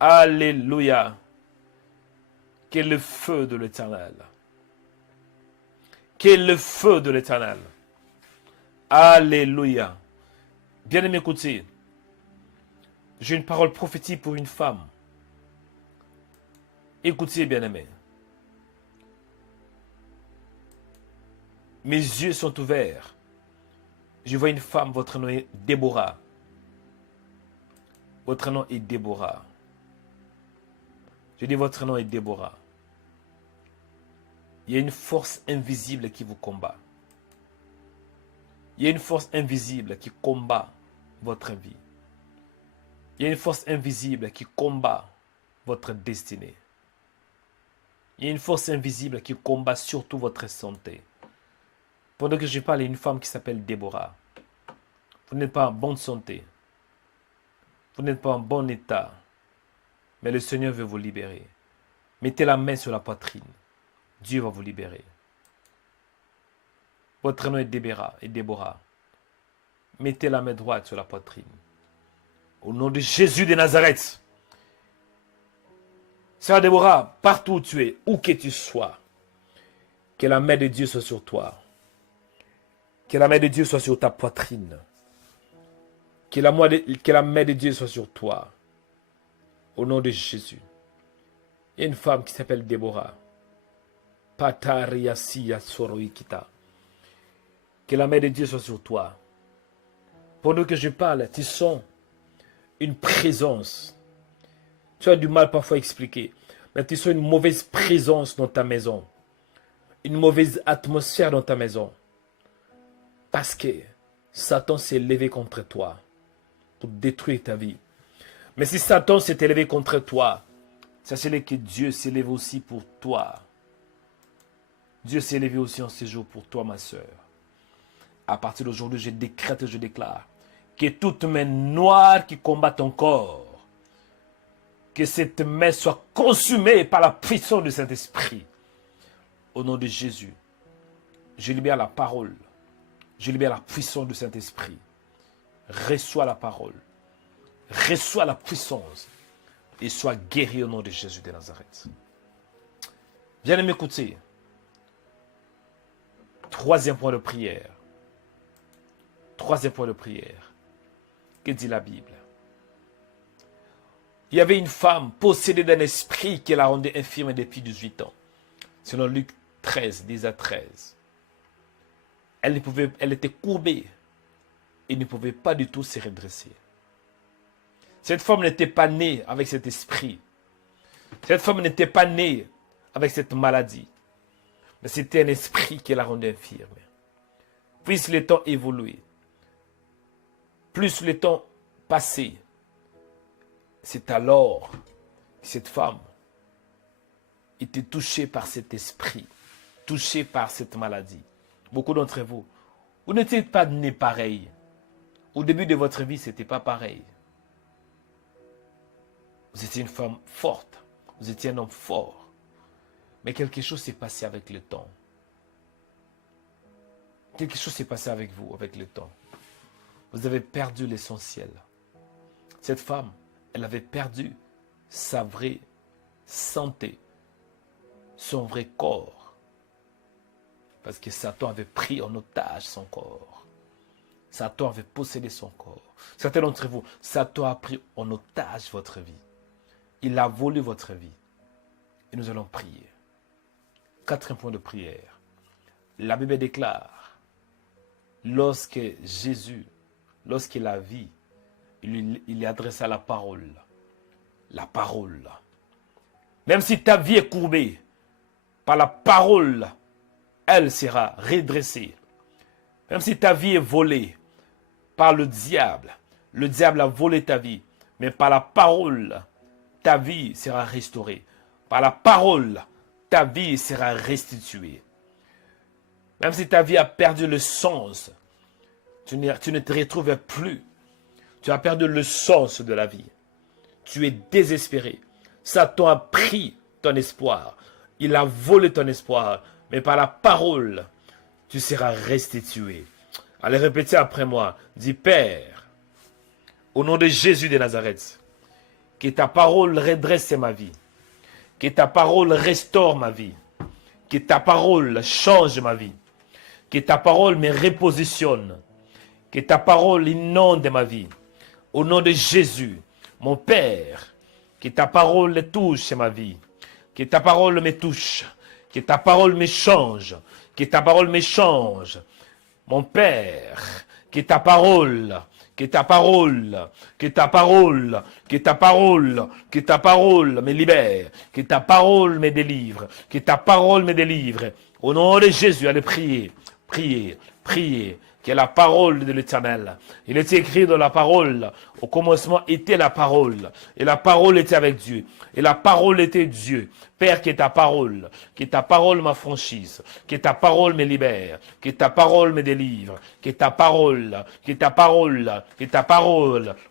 Alléluia. Que le feu de l'Éternel. Que le feu de l'Éternel. Alléluia. Bien-aimé, écoutez. J'ai une parole prophétique pour une femme. Écoutez, bien-aimé. Mes yeux sont ouverts. Je vois une femme, votre nom est Déborah. Votre nom est Déborah. Je dis votre nom est Déborah. Il y a une force invisible qui vous combat. Il y a une force invisible qui combat votre vie. Il y a une force invisible qui combat votre destinée. Il y a une force invisible qui combat surtout votre santé. Pendant que je parle, il y a une femme qui s'appelle Déborah. Vous n'êtes pas en bonne santé. Vous n'êtes pas en bon état. Mais le Seigneur veut vous libérer. Mettez la main sur la poitrine. Dieu va vous libérer. Votre nom est Déborah. Mettez la main droite sur la poitrine. Au nom de Jésus de Nazareth. Sœur Déborah, partout où tu es, où que tu sois, que la main de Dieu soit sur toi. Que la main de Dieu soit sur ta poitrine. Que la main de Dieu soit sur toi. Au nom de Jésus. Il y a une femme qui s'appelle Déborah. Patariasiya Soroikita. Que la main de Dieu soit sur toi. Pendant que je parle, tu sens une présence. Tu as du mal parfois à expliquer. Mais tu sens une mauvaise présence dans ta maison. Une mauvaise atmosphère dans ta maison. Parce que Satan s'est levé contre toi pour détruire ta vie. Mais si Satan s'est élevé contre toi, sachez que Dieu s'est levé aussi pour toi. Dieu s'est levé aussi en ce jour pour toi, ma soeur. À partir d'aujourd'hui, je décrète et je déclare que toute main noire qui combat ton corps, que cette main soit consumée par la puissance du Saint-Esprit. Au nom de Jésus, je libère la parole. Je libère la puissance du Saint-Esprit. Reçois la parole. Reçois la puissance. Et sois guéri au nom de Jésus de Nazareth. Viens m'écouter. Troisième point de prière. Troisième point de prière. Que dit la Bible? Il y avait une femme possédée d'un esprit qui la rendait infirme depuis 18 ans. Selon Luc 13, 10 à 13. Elle était courbée et ne pouvait pas du tout se redresser. Cette femme n'était pas née avec cet esprit. Cette femme n'était pas née avec cette maladie. Mais c'était un esprit qui la rendait infirme. Plus le temps évoluait, plus le temps passait, c'est alors que cette femme était touchée par cet esprit, touchée par cette maladie. Beaucoup d'entre vous, vous n'étiez pas nés pareil. Au début de votre vie, ce n'était pas pareil. Vous étiez une femme forte, vous étiez un homme fort. Mais quelque chose s'est passé avec le temps. Quelque chose s'est passé avec vous, avec le temps. Vous avez perdu l'essentiel. Cette femme, elle avait perdu sa vraie santé, son vrai corps. Parce que Satan avait pris en otage son corps. Satan avait possédé son corps. Certains d'entre vous, Satan a pris en otage votre vie. Il a volé votre vie. Et nous allons prier. Quatrième point de prière. La Bible déclare, lorsque Jésus, lorsqu'il a vu, il lui adressa la parole. La parole. Même si ta vie est courbée, par la parole, elle sera redressée. Même si ta vie est volée par le diable a volé ta vie, mais par la parole, ta vie sera restaurée. Par la parole, ta vie sera restituée. Même si ta vie a perdu le sens, tu ne te retrouves plus. Tu as perdu le sens de la vie. Tu es désespéré. Satan a pris ton espoir. Il a volé ton espoir. Mais par la parole, tu seras restitué. Allez répéter après moi. Dis, Père, au nom de Jésus de Nazareth, que ta parole redresse ma vie. Que ta parole restaure ma vie. Que ta parole change ma vie. Que ta parole me repositionne. Que ta parole inonde ma vie. Au nom de Jésus, mon Père, que ta parole touche ma vie. Que ta parole me touche. Que ta parole me change. Que ta parole me change. Mon Père, que ta parole, que ta parole, que ta parole, que ta parole, que ta parole me libère. Que ta parole me délivre. Que ta parole me délivre. Au nom de Jésus, allez prier, prier, prier. Que la parole de l'Éternel. Il est écrit dans la parole, au commencement était la parole, et la parole était avec Dieu, et la parole était Dieu. Père, que ta parole m'affranchisse, que ta parole me libère, que ta parole me délivre, que ta parole,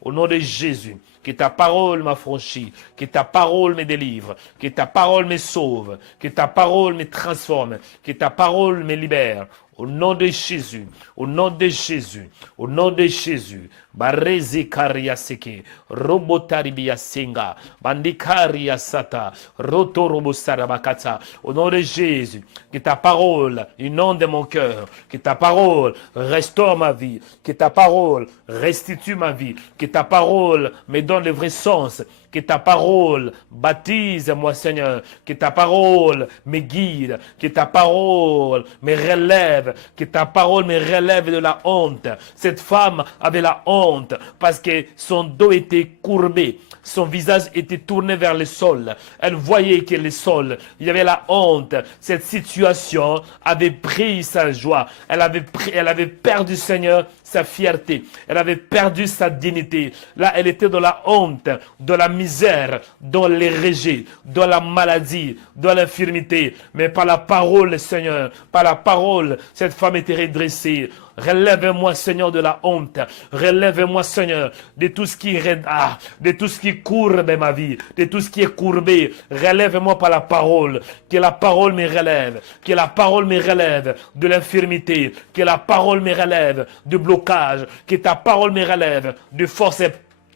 au nom de Jésus, que ta parole m'affranchisse, que ta parole me délivre, que ta parole me sauve, que ta parole me transforme, que ta parole me libère. Au nom de Jésus. Au nom de Jésus. Au nom de Jésus. Barezi karia seke. Robotaribia senga. Bandikaria sata. Roto robosarabakata. Au nom de Jésus. Que ta parole inonde mon cœur. Que ta parole restaure ma vie. Que ta parole restitue ma vie. Que ta parole me donne le vrai sens. Que ta parole baptise-moi, Seigneur. Que ta parole me guide. Que ta parole me relève. Que ta parole me relève de la honte. Cette femme avait la honte parce que son dos était courbé. Son visage était tourné vers le sol. Elle voyait que le sol, il y avait la honte. Cette situation avait pris sa joie. Elle avait perdu, Seigneur, sa fierté. Elle avait perdu sa dignité. Là, elle était dans la honte, dans la misère, dans les rejets, dans la maladie, dans l'infirmité. Mais par la parole, Seigneur, par la parole, cette femme était redressée. Relève-moi, Seigneur, de la honte. Relève-moi, Seigneur, de tout ce qui de tout ce qui courbe ma vie, de tout ce qui est courbé. Relève-moi par la parole. Que la parole me relève. Que la parole me relève de l'infirmité. Que la parole me relève de blocage. Que ta parole me relève de force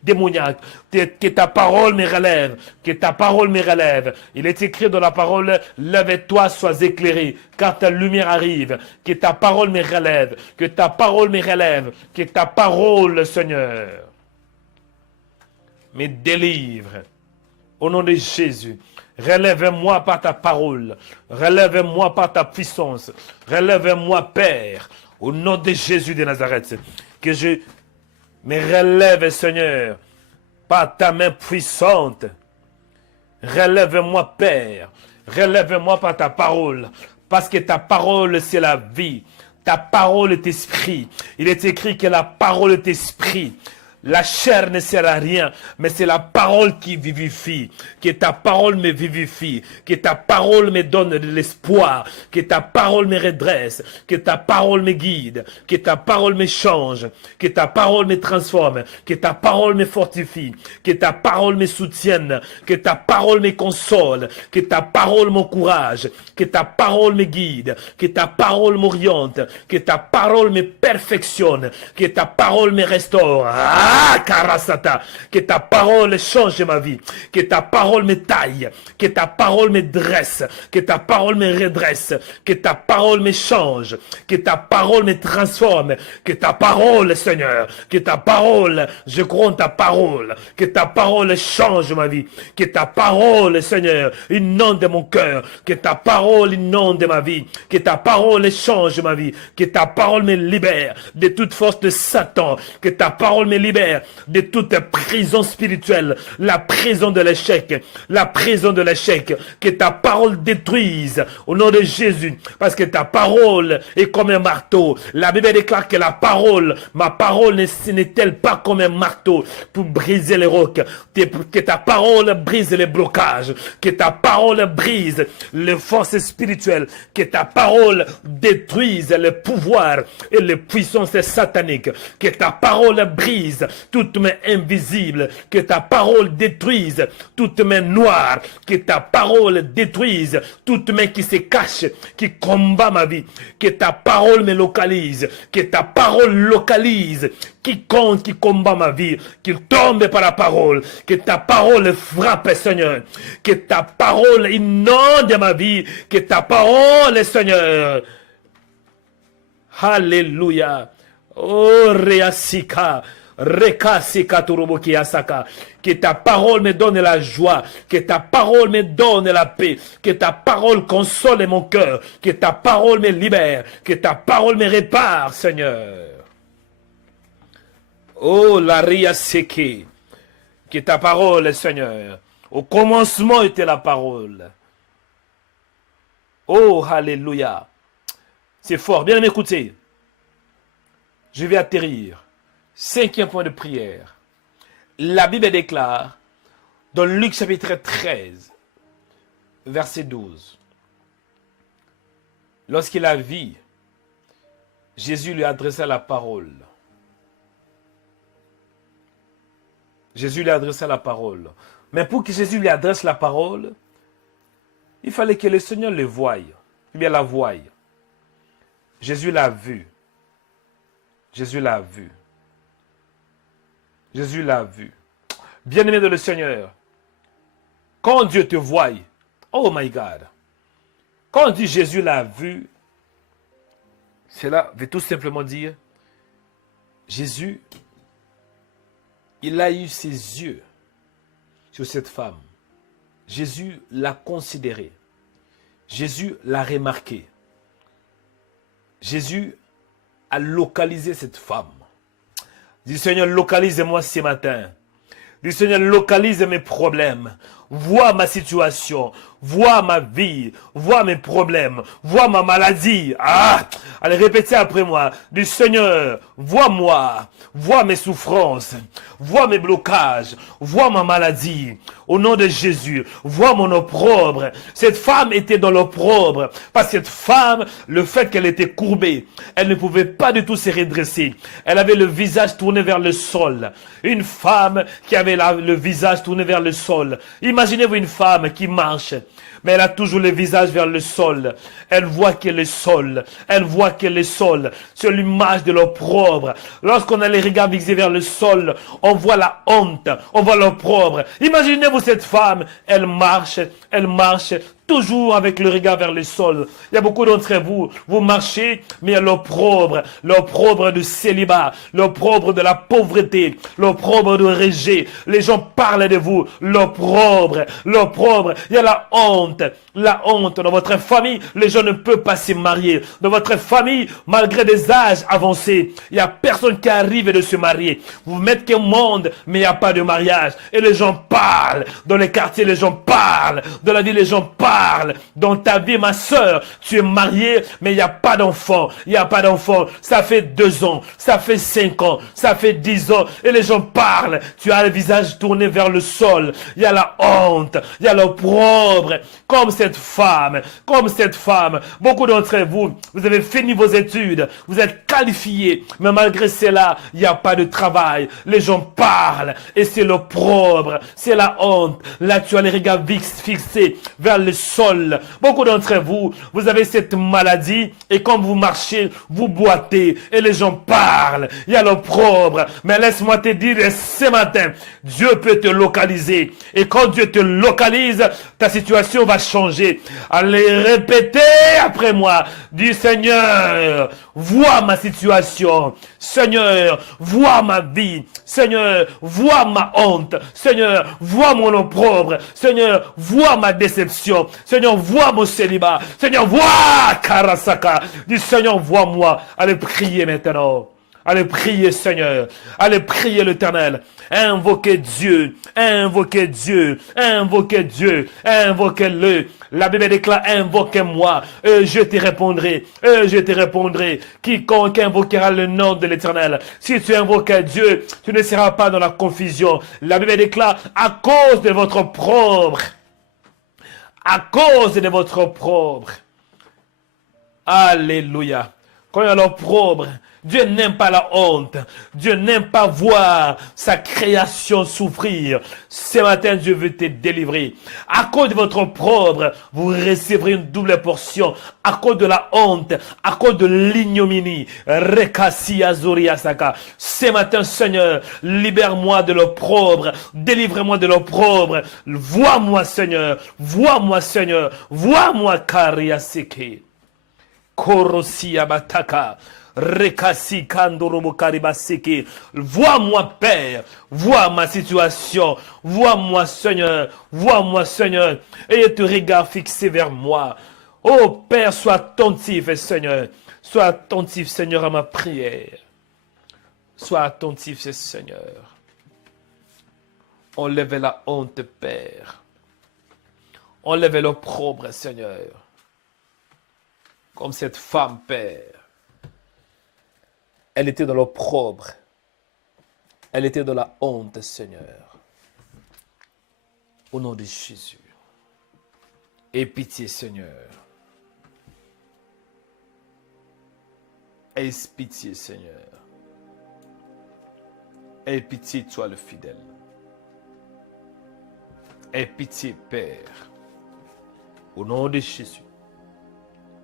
démoniaque, que ta parole me relève, que ta parole me relève. Il est écrit dans la parole, lève-toi, sois éclairé, car ta lumière arrive, que ta parole me relève, que ta parole me relève, que ta parole, Seigneur, me délivre. Au nom de Jésus, relève-moi par ta parole, relève-moi par ta puissance, relève-moi, Père, au nom de Jésus de Nazareth, que je me relève, Seigneur, par ta main puissante. Relève-moi, Père. Relève-moi par ta parole. Parce que ta parole, c'est la vie. Ta parole est esprit. Il est écrit que la parole est esprit. La chair ne sert à rien, mais c'est la parole qui vivifie. Que ta parole me vivifie. Que ta parole me donne de l'espoir. Que ta parole me redresse. Que ta parole me guide. Que ta parole me change. Que ta parole me transforme. Que ta parole me fortifie. Que ta parole me soutienne. Que ta parole me console. Que ta parole m'encourage. Que ta parole me guide. Que ta parole m'oriente. Que ta parole me perfectionne. Que ta parole me restaure. Karasata, que ta parole change ma vie, que ta parole me taille, que ta parole me dresse, que ta parole me redresse, que ta parole me change, que ta parole me transforme, que ta parole, Seigneur, que ta parole, je crois en ta parole, que ta parole change ma vie, que ta parole, Seigneur, inonde mon cœur, que ta parole inonde ma vie, que ta parole change ma vie, que ta parole me libère de toute force de Satan, que ta parole me libère de toute prison spirituelle, la prison de l'échec, la prison de l'échec, que ta parole détruise au nom de Jésus, parce que ta parole est comme un marteau. La Bible déclare que la parole, ma parole n'est-elle pas comme un marteau pour briser les rocs, que ta parole brise les blocages, que ta parole brise les forces spirituelles, que ta parole détruise les pouvoirs et les puissances sataniques, que ta parole brise toutes mains invisibles, que ta parole détruise toutes mains noires, que ta parole détruise toutes mains qui se cachent, qui combat ma vie, que ta parole me localise, que ta parole localise quiconque qui combat ma vie, qu'il tombe par la parole, que ta parole frappe, Seigneur, que ta parole inonde ma vie, que ta parole, Seigneur, alléluia, oh Reasika, que ta parole me donne la joie, que ta parole me donne la paix, que ta parole console mon cœur, que ta parole me libère, que ta parole me répare, Seigneur. Oh, la ria seke, que ta parole, Seigneur, au commencement était la parole. Oh, alléluia. C'est fort, bien m'écouter. Je vais atterrir. 5e point de prière. La Bible déclare dans Luc chapitre 13, verset 12. Lorsqu'il a vu, Jésus lui adressa la parole. Jésus lui adressa la parole. Mais pour que Jésus lui adresse la parole, il fallait que le Seigneur le voie, ou bien la voie. Jésus l'a vu. Jésus l'a vu. Jésus l'a vu. Bien-aimé de le Seigneur, quand Dieu te voit, oh my God, quand on dit Jésus l'a vu, cela veut tout simplement dire, Jésus, il a eu ses yeux sur cette femme. Jésus l'a considérée. Jésus l'a remarqué. Jésus a localisé cette femme. Dis Seigneur, localise-moi ce matin. Dis Seigneur, localise mes problèmes. Vois ma situation. Vois ma vie. Vois mes problèmes. Vois ma maladie. Ah! Allez, répétez après moi. Dis Seigneur, vois-moi. Vois mes souffrances. Vois mes blocages. Vois ma maladie. Au nom de Jésus, vois mon opprobre. Cette femme était dans l'opprobre. Parce que cette femme, le fait qu'elle était courbée, elle ne pouvait pas du tout se redresser. Elle avait le visage tourné vers le sol. Une femme qui avait le visage tourné vers le sol. Imaginez-vous une femme qui marche, mais elle a toujours le visage vers le sol. Elle voit qu'elle est sol. Elle voit qu'elle est sol. C'est l'image de l'opprobre. Lorsqu'on a les regards fixés vers le sol, on voit la honte, on voit l'opprobre. Imaginez-vous cette femme, elle marche toujours avec le regard vers le sol. Il y a beaucoup d'entre vous, vous marchez, mais il y a l'opprobre du célibat, l'opprobre de la pauvreté, l'opprobre du rejet. Les gens parlent de vous, l'opprobre. Il y a la honte dans votre famille. Les gens ne peuvent pas se marier. Dans votre famille, malgré des âges avancés, il n'y a personne qui arrive de se marier. Vous mettez au monde, mais il n'y a pas de mariage. Et les gens parlent. Dans les quartiers, les gens parlent. Dans la ville, les gens parlent. Dans ta vie, ma soeur, tu es mariée, mais il n'y a pas d'enfant. Il n'y a pas d'enfant. Ça fait 2 ans, ça fait 5 ans, ça fait 10 ans. Et les gens parlent. Tu as le visage tourné vers le sol. Il y a la honte, il y a l'opprobre. Comme cette femme. Beaucoup d'entre vous, vous avez fini vos études. Vous êtes qualifiés. Mais malgré cela, il n'y a pas de travail. Les gens parlent. Et c'est l'opprobre. C'est la honte. Là, tu as les regards fixés vers le sol. Beaucoup d'entre vous, vous avez cette maladie et quand vous marchez, vous boitez et les gens parlent. Il y a l'opprobre. Mais laisse-moi te dire ce matin, Dieu peut te localiser. Et quand Dieu te localise, ta situation va changer. Allez répéter après moi. Dis Seigneur, vois ma situation. Seigneur, vois ma vie. Seigneur, vois ma honte. Seigneur, vois mon opprobre. Seigneur, vois ma déception. Seigneur, vois mon célibat. Seigneur, vois Karasaka. Dis Seigneur, vois-moi. Allez prier maintenant. Allez prier Seigneur. Allez prier l'Éternel. Invoquez Dieu. Invoquez Dieu. Invoquez Dieu. Invoquez-le. La Bible déclare, invoquez-moi, je te répondrai, je te répondrai. Quiconque invoquera le nom de l'Éternel, si tu invoques Dieu, tu ne seras pas dans la confusion. La Bible déclare, à cause de votre opprobre, à cause de votre opprobre. Alléluia. Quand il y a l'opprobre, Dieu n'aime pas la honte. Dieu n'aime pas voir sa création souffrir. Ce matin, Dieu veut te délivrer. À cause de votre opprobre, vous recevrez une double portion. À cause de la honte, à cause de l'ignominie. Rekasi Azuri Asaka. Ce matin, Seigneur, libère-moi de l'opprobre. Délivre-moi de l'opprobre. Vois-moi, Seigneur. Vois-moi, Seigneur. Vois-moi, Kariaseke. Korosi Abataka. Rekasi Kandorobo Karibaseke. Vois-moi, Père. Vois ma situation. Vois-moi, Seigneur. Vois-moi, Seigneur. Et te regarde fixé vers moi. Oh, Père, sois attentif, Seigneur. Sois attentif, Seigneur, à ma prière. Sois attentif, Seigneur. Enlève la honte, Père. Enlève l'opprobre, Seigneur. Comme cette femme, Père. Elle était dans l'opprobre. Elle était dans la honte, Seigneur. Au nom de Jésus. Aie pitié, Seigneur. Aie pitié, Seigneur. Aie pitié, toi le fidèle. Aie pitié, Père. Au nom de Jésus.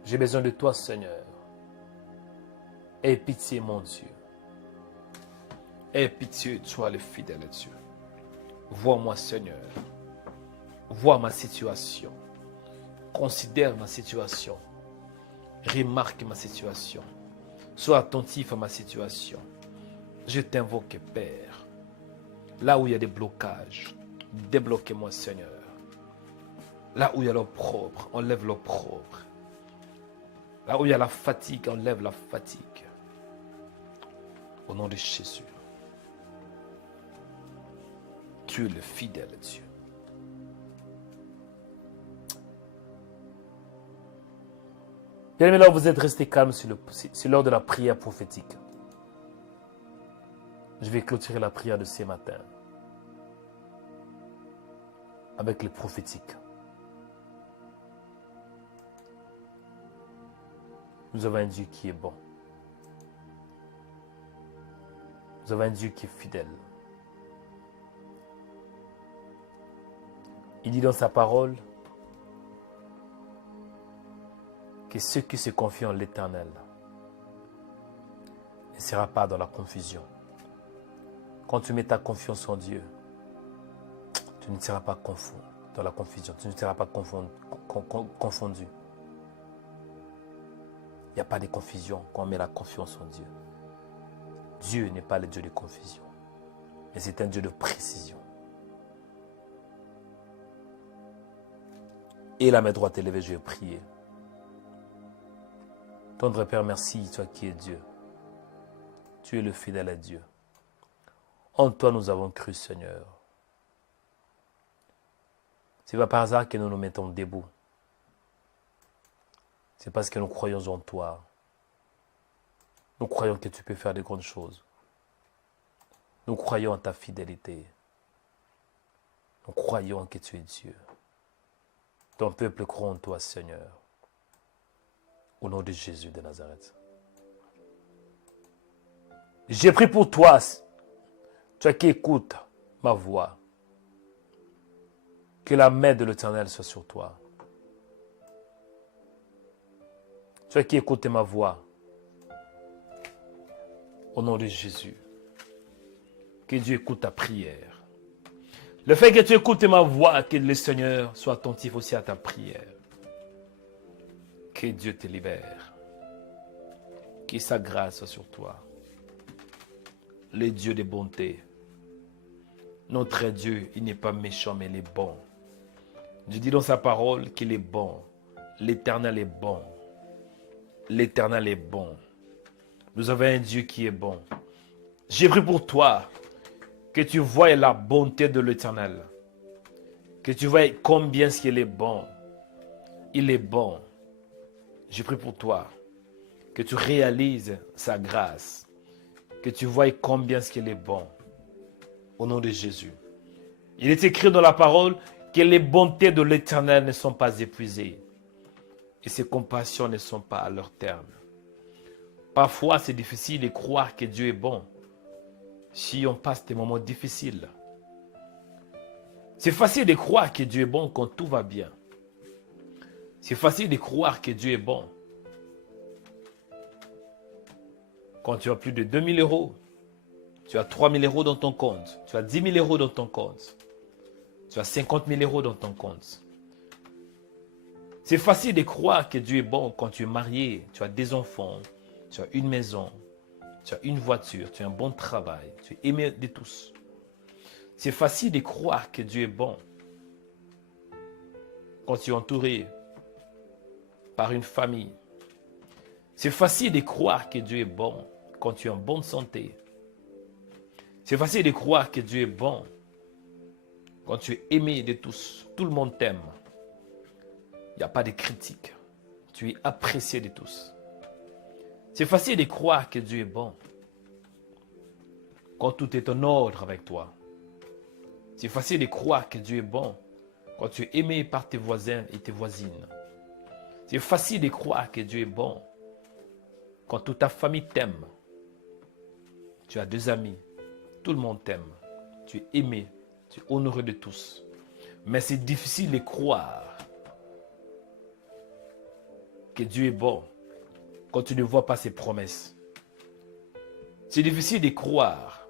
J'ai besoin de toi, Seigneur. Aie pitié, mon Dieu. Aie pitié, toi le fidèle Dieu. Vois-moi, Seigneur. Vois ma situation. Considère ma situation. Remarque ma situation. Sois attentif à ma situation. Je t'invoque, Père. Là où il y a des blocages, débloquez-moi, Seigneur. Là où il y a l'opprobre, enlève l'opprobre. Là où il y a la fatigue, enlève la fatigue. Au nom de Jésus. Tu es le fidèle Dieu. Bien-aimés, là, vous êtes restés calmes, c'est l'heure de la prière prophétique. Je vais clôturer la prière de ce matin avec les prophétiques. Nous avons un Dieu qui est bon. Nous avons un Dieu qui est fidèle. Il dit dans sa parole que ceux qui se confient en l'Éternel ne sera pas dans la confusion. Quand tu mets ta confiance en Dieu, tu ne seras pas dans la confusion. Tu ne seras pas confondu. Il n'y a pas de confusion quand on met la confiance en Dieu. Dieu n'est pas le Dieu de confusion, mais c'est un Dieu de précision. Et la main droite élevée, je vais prier. Tendre Père, merci, toi qui es Dieu. Tu es le fidèle à Dieu. En toi, nous avons cru, Seigneur. Ce n'est pas par hasard que nous nous mettons debout. C'est parce que nous croyons en toi. Nous croyons que tu peux faire de grandes choses. Nous croyons en ta fidélité. Nous croyons que tu es Dieu. Ton peuple croit en toi, Seigneur. Au nom de Jésus de Nazareth. J'ai pris pour toi, toi qui écoutes ma voix, que la main de l'Éternel soit sur toi. Toi qui écoutes ma voix, au nom de Jésus, que Dieu écoute ta prière. Le fait que tu écoutes ma voix, que le Seigneur soit attentif aussi à ta prière. Que Dieu te libère. Que sa grâce soit sur toi. Le Dieu de bonté. Notre Dieu, il n'est pas méchant, mais il est bon. Dieu dit dans sa parole qu'il est bon. L'Éternel est bon. L'Éternel est bon. Nous avons un Dieu qui est bon. J'ai pris pour toi que tu voies la bonté de l'Éternel. Que tu voies combien il est bon. Il est bon. J'ai pris pour toi que tu réalises sa grâce. Que tu voies combien il est bon. Au nom de Jésus. Il est écrit dans la parole que les bontés de l'Éternel ne sont pas épuisées. Et ses compassions ne sont pas à leur terme. Parfois, c'est difficile de croire que Dieu est bon si on passe des moments difficiles. C'est facile de croire que Dieu est bon quand tout va bien. C'est facile de croire que Dieu est bon quand tu as plus de 2 000 euros, tu as 3 000 euros dans ton compte, tu as 10 000 euros dans ton compte, tu as 50 000 euros dans ton compte. C'est facile de croire que Dieu est bon quand tu es marié, tu as des enfants, tu as une maison, tu as une voiture, tu as un bon travail, tu es aimé de tous. C'est facile de croire que Dieu est bon quand tu es entouré par une famille. C'est facile de croire que Dieu est bon quand tu es en bonne santé. C'est facile de croire que Dieu est bon quand tu es aimé de tous. Tout le monde t'aime. Il n'y a pas de critique. Tu es apprécié de tous. C'est facile de croire que Dieu est bon quand tout est en ordre avec toi. C'est facile de croire que Dieu est bon quand tu es aimé par tes voisins et tes voisines. C'est facile de croire que Dieu est bon quand toute ta famille t'aime. Tu as 2 amis, tout le monde t'aime. Tu es aimé, tu es honoré de tous. Mais c'est difficile de croire que Dieu est bon quand tu ne vois pas ses promesses. C'est difficile de croire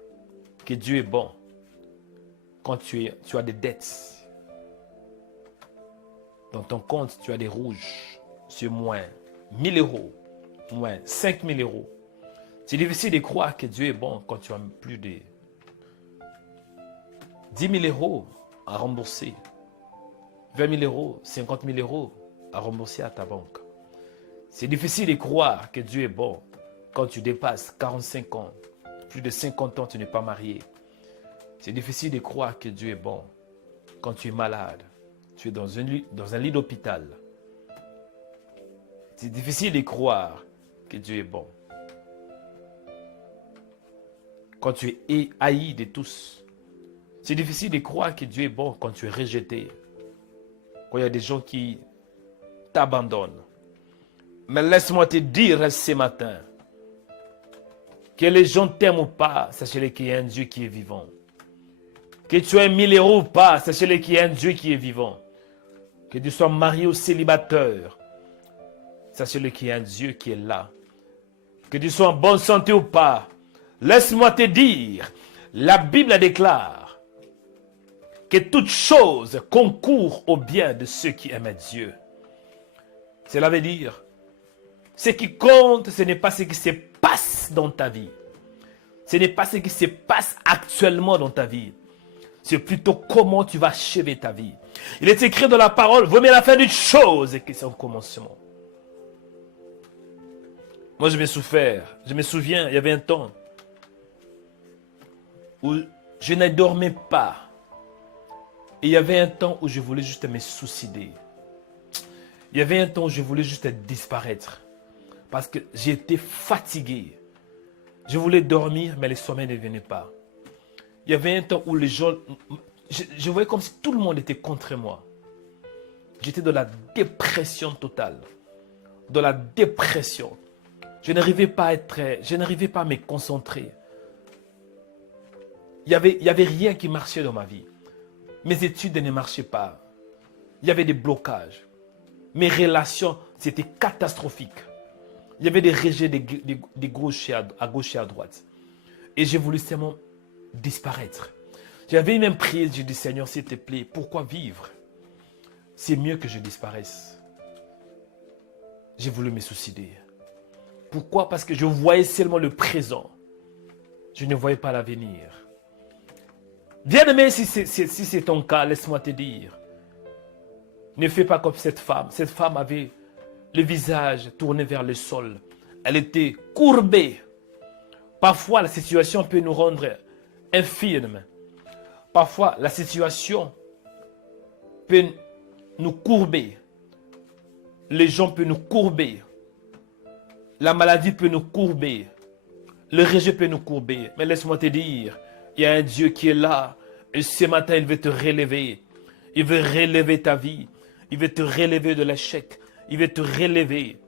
que Dieu est bon quand tu as des dettes. Dans ton compte, tu as des rouges sur moins 1000 euros, moins 5000 euros. C'est difficile de croire que Dieu est bon quand tu as plus de 10 000 euros à rembourser, 20 000 euros, 50 000 euros à rembourser à ta banque. C'est difficile de croire que Dieu est bon quand tu dépasses 45 ans, plus de 50 ans, tu n'es pas marié. C'est difficile de croire que Dieu est bon quand tu es malade, tu es dans un lit d'hôpital. C'est difficile de croire que Dieu est bon quand tu es haï de tous. C'est difficile de croire que Dieu est bon quand tu es rejeté, quand il y a des gens qui t'abandonnent. Mais laisse-moi te dire ce matin, que les gens t'aiment ou pas, sachez-le qu'il y a un Dieu qui est vivant. Que tu aies 1000 euros ou pas, sachez-le qu'il y a un Dieu qui est vivant. Que tu sois marié ou célibataire, sachez-le qu'il y a un Dieu qui est là. Que tu sois en bonne santé ou pas, laisse-moi te dire, la Bible déclare que toute chose concourt au bien de ceux qui aiment Dieu. Cela veut dire, ce qui compte, ce n'est pas ce qui se passe dans ta vie. Ce n'est pas ce qui se passe actuellement dans ta vie. C'est plutôt comment tu vas achever ta vie. Il est écrit dans la parole, vaut mieux la fin d'une chose que son commencement. Moi, je me souviens, il y avait un temps où je ne dormais pas. Et il y avait un temps où je voulais juste me suicider. Il y avait un temps où je voulais juste disparaître. Parce que j'étais fatigué. Je voulais dormir, mais le sommeil ne venait pas. Il y avait un temps où les gens... Je voyais comme si tout le monde était contre moi. J'étais dans la dépression totale. Dans la dépression. Je n'arrivais pas à me concentrer. Il y avait rien qui marchait dans ma vie. Mes études ne marchaient pas. Il y avait des blocages. Mes relations, c'était catastrophique. Il y avait des rejets de gauche à gauche et à droite. Et j'ai voulu seulement disparaître. J'avais même prié, j'ai dit, Seigneur, s'il te plaît, pourquoi vivre? C'est mieux que je disparaisse. J'ai voulu me suicider. Pourquoi? Parce que je voyais seulement le présent. Je ne voyais pas l'avenir. Bien-aimé, si c'est ton cas, laisse-moi te dire. Ne fais pas comme cette femme. Cette femme avait le visage tourné vers le sol. Elle était courbée. Parfois, la situation peut nous rendre infirmes. Parfois, la situation peut nous courber. Les gens peuvent nous courber. La maladie peut nous courber. Le rejet peut nous courber. Mais laisse-moi te dire, il y a un Dieu qui est là. Et ce matin, il veut te relever. Il veut relever ta vie. Il veut te relever de l'échec. Il veut te relever.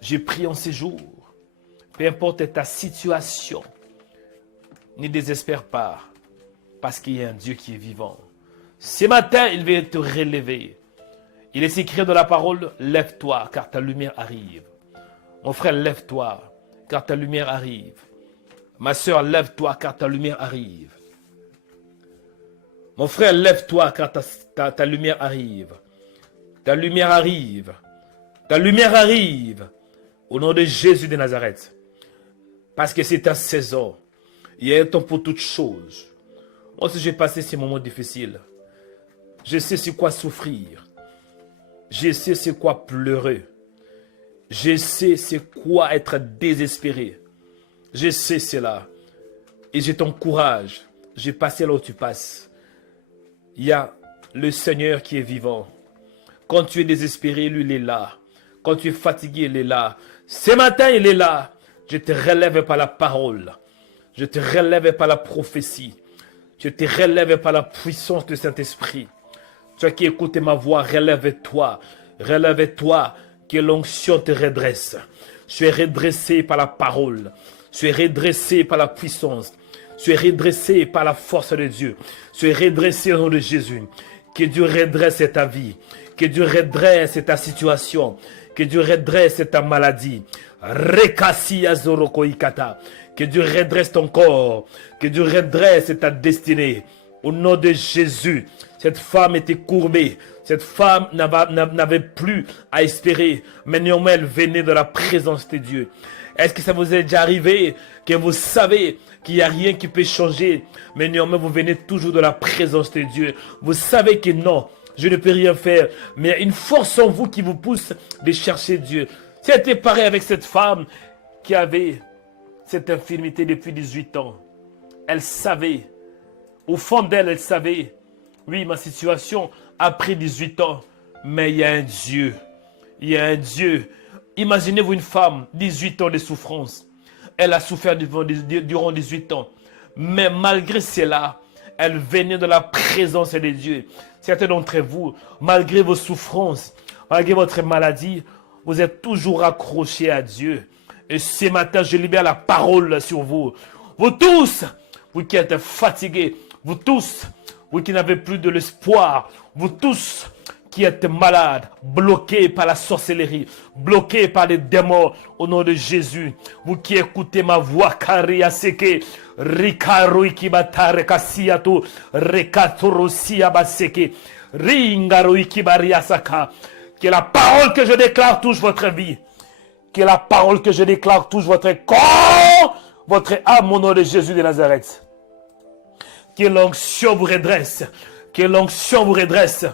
J'ai pris en ces jours. Peu importe ta situation, ne désespère pas. Parce qu'il y a un Dieu qui est vivant. Ce matin, il veut te relever. Il est écrit dans la parole, lève-toi car ta lumière arrive. Mon frère, lève-toi car ta lumière arrive. Ma soeur, lève-toi car ta lumière arrive. Mon frère, lève-toi car ta lumière arrive. Ta lumière arrive. Ta lumière arrive. Au nom de Jésus de Nazareth. Parce que c'est ta saison. Il y a un temps pour toutes choses. Moi aussi, j'ai passé ces moments difficiles. Je sais c'est quoi souffrir. Je sais c'est quoi pleurer. Je sais c'est quoi être désespéré. Je sais cela. Et je t'encourage. J'ai passé là où tu passes. Il y a le Seigneur qui est vivant. Quand tu es désespéré, lui, il est là. Quand tu es fatigué, il est là. Ce matin, il est là. Je te relève par la parole. Je te relève par la prophétie. Je te relève par la puissance du Saint-Esprit. Toi qui écoutes ma voix, relève-toi. Relève-toi, que l'onction te redresse. Tu es redressé par la parole. Tu es redressé par la puissance. Tu es redressé par la force de Dieu. Tu es redressé au nom de Jésus. Que Dieu redresse ta vie. Que Dieu redresse ta situation. Que Dieu redresse ta maladie. Rekasi azoroko ikata. Que Dieu redresse ton corps. Que Dieu redresse ta destinée. Au nom de Jésus, cette femme était courbée. Cette femme n'avait plus à espérer. Mais néanmoins, elle venait de la présence de Dieu. Est-ce que ça vous est déjà arrivé que vous savez qu'il n'y a rien qui peut changer, mais néanmoins vous venez toujours de la présence de Dieu. Vous savez que non, je ne peux rien faire, mais il y a une force en vous qui vous pousse de chercher Dieu. C'était pareil avec cette femme qui avait cette infirmité depuis 18 ans. Elle savait, au fond d'elle, elle savait, oui, ma situation a pris 18 ans, mais il y a un Dieu. Il y a un Dieu. Imaginez-vous une femme, 18 ans de souffrance. Elle a souffert durant 18 ans. Mais malgré cela, elle venait de la présence de Dieu. Certains d'entre vous, malgré vos souffrances, malgré votre maladie, vous êtes toujours accrochés à Dieu. Et ce matin, je libère la parole sur vous. Vous tous, vous qui êtes fatigués, vous tous, vous qui n'avez plus de l'espoir, vous tous qui êtes malades, bloqués par la sorcellerie, bloqués par les démons, au nom de Jésus. Vous qui écoutez ma voix, Karia Seke, Rikarui Kibatare Kasiato, Rekatorosia Baseke, Ringarui Kibariasaka. Que la parole que je déclare touche votre vie. Que la parole que je déclare touche votre corps, votre âme, au nom de Jésus de Nazareth. Que l'onction vous redresse. Que l'onction vous redresse.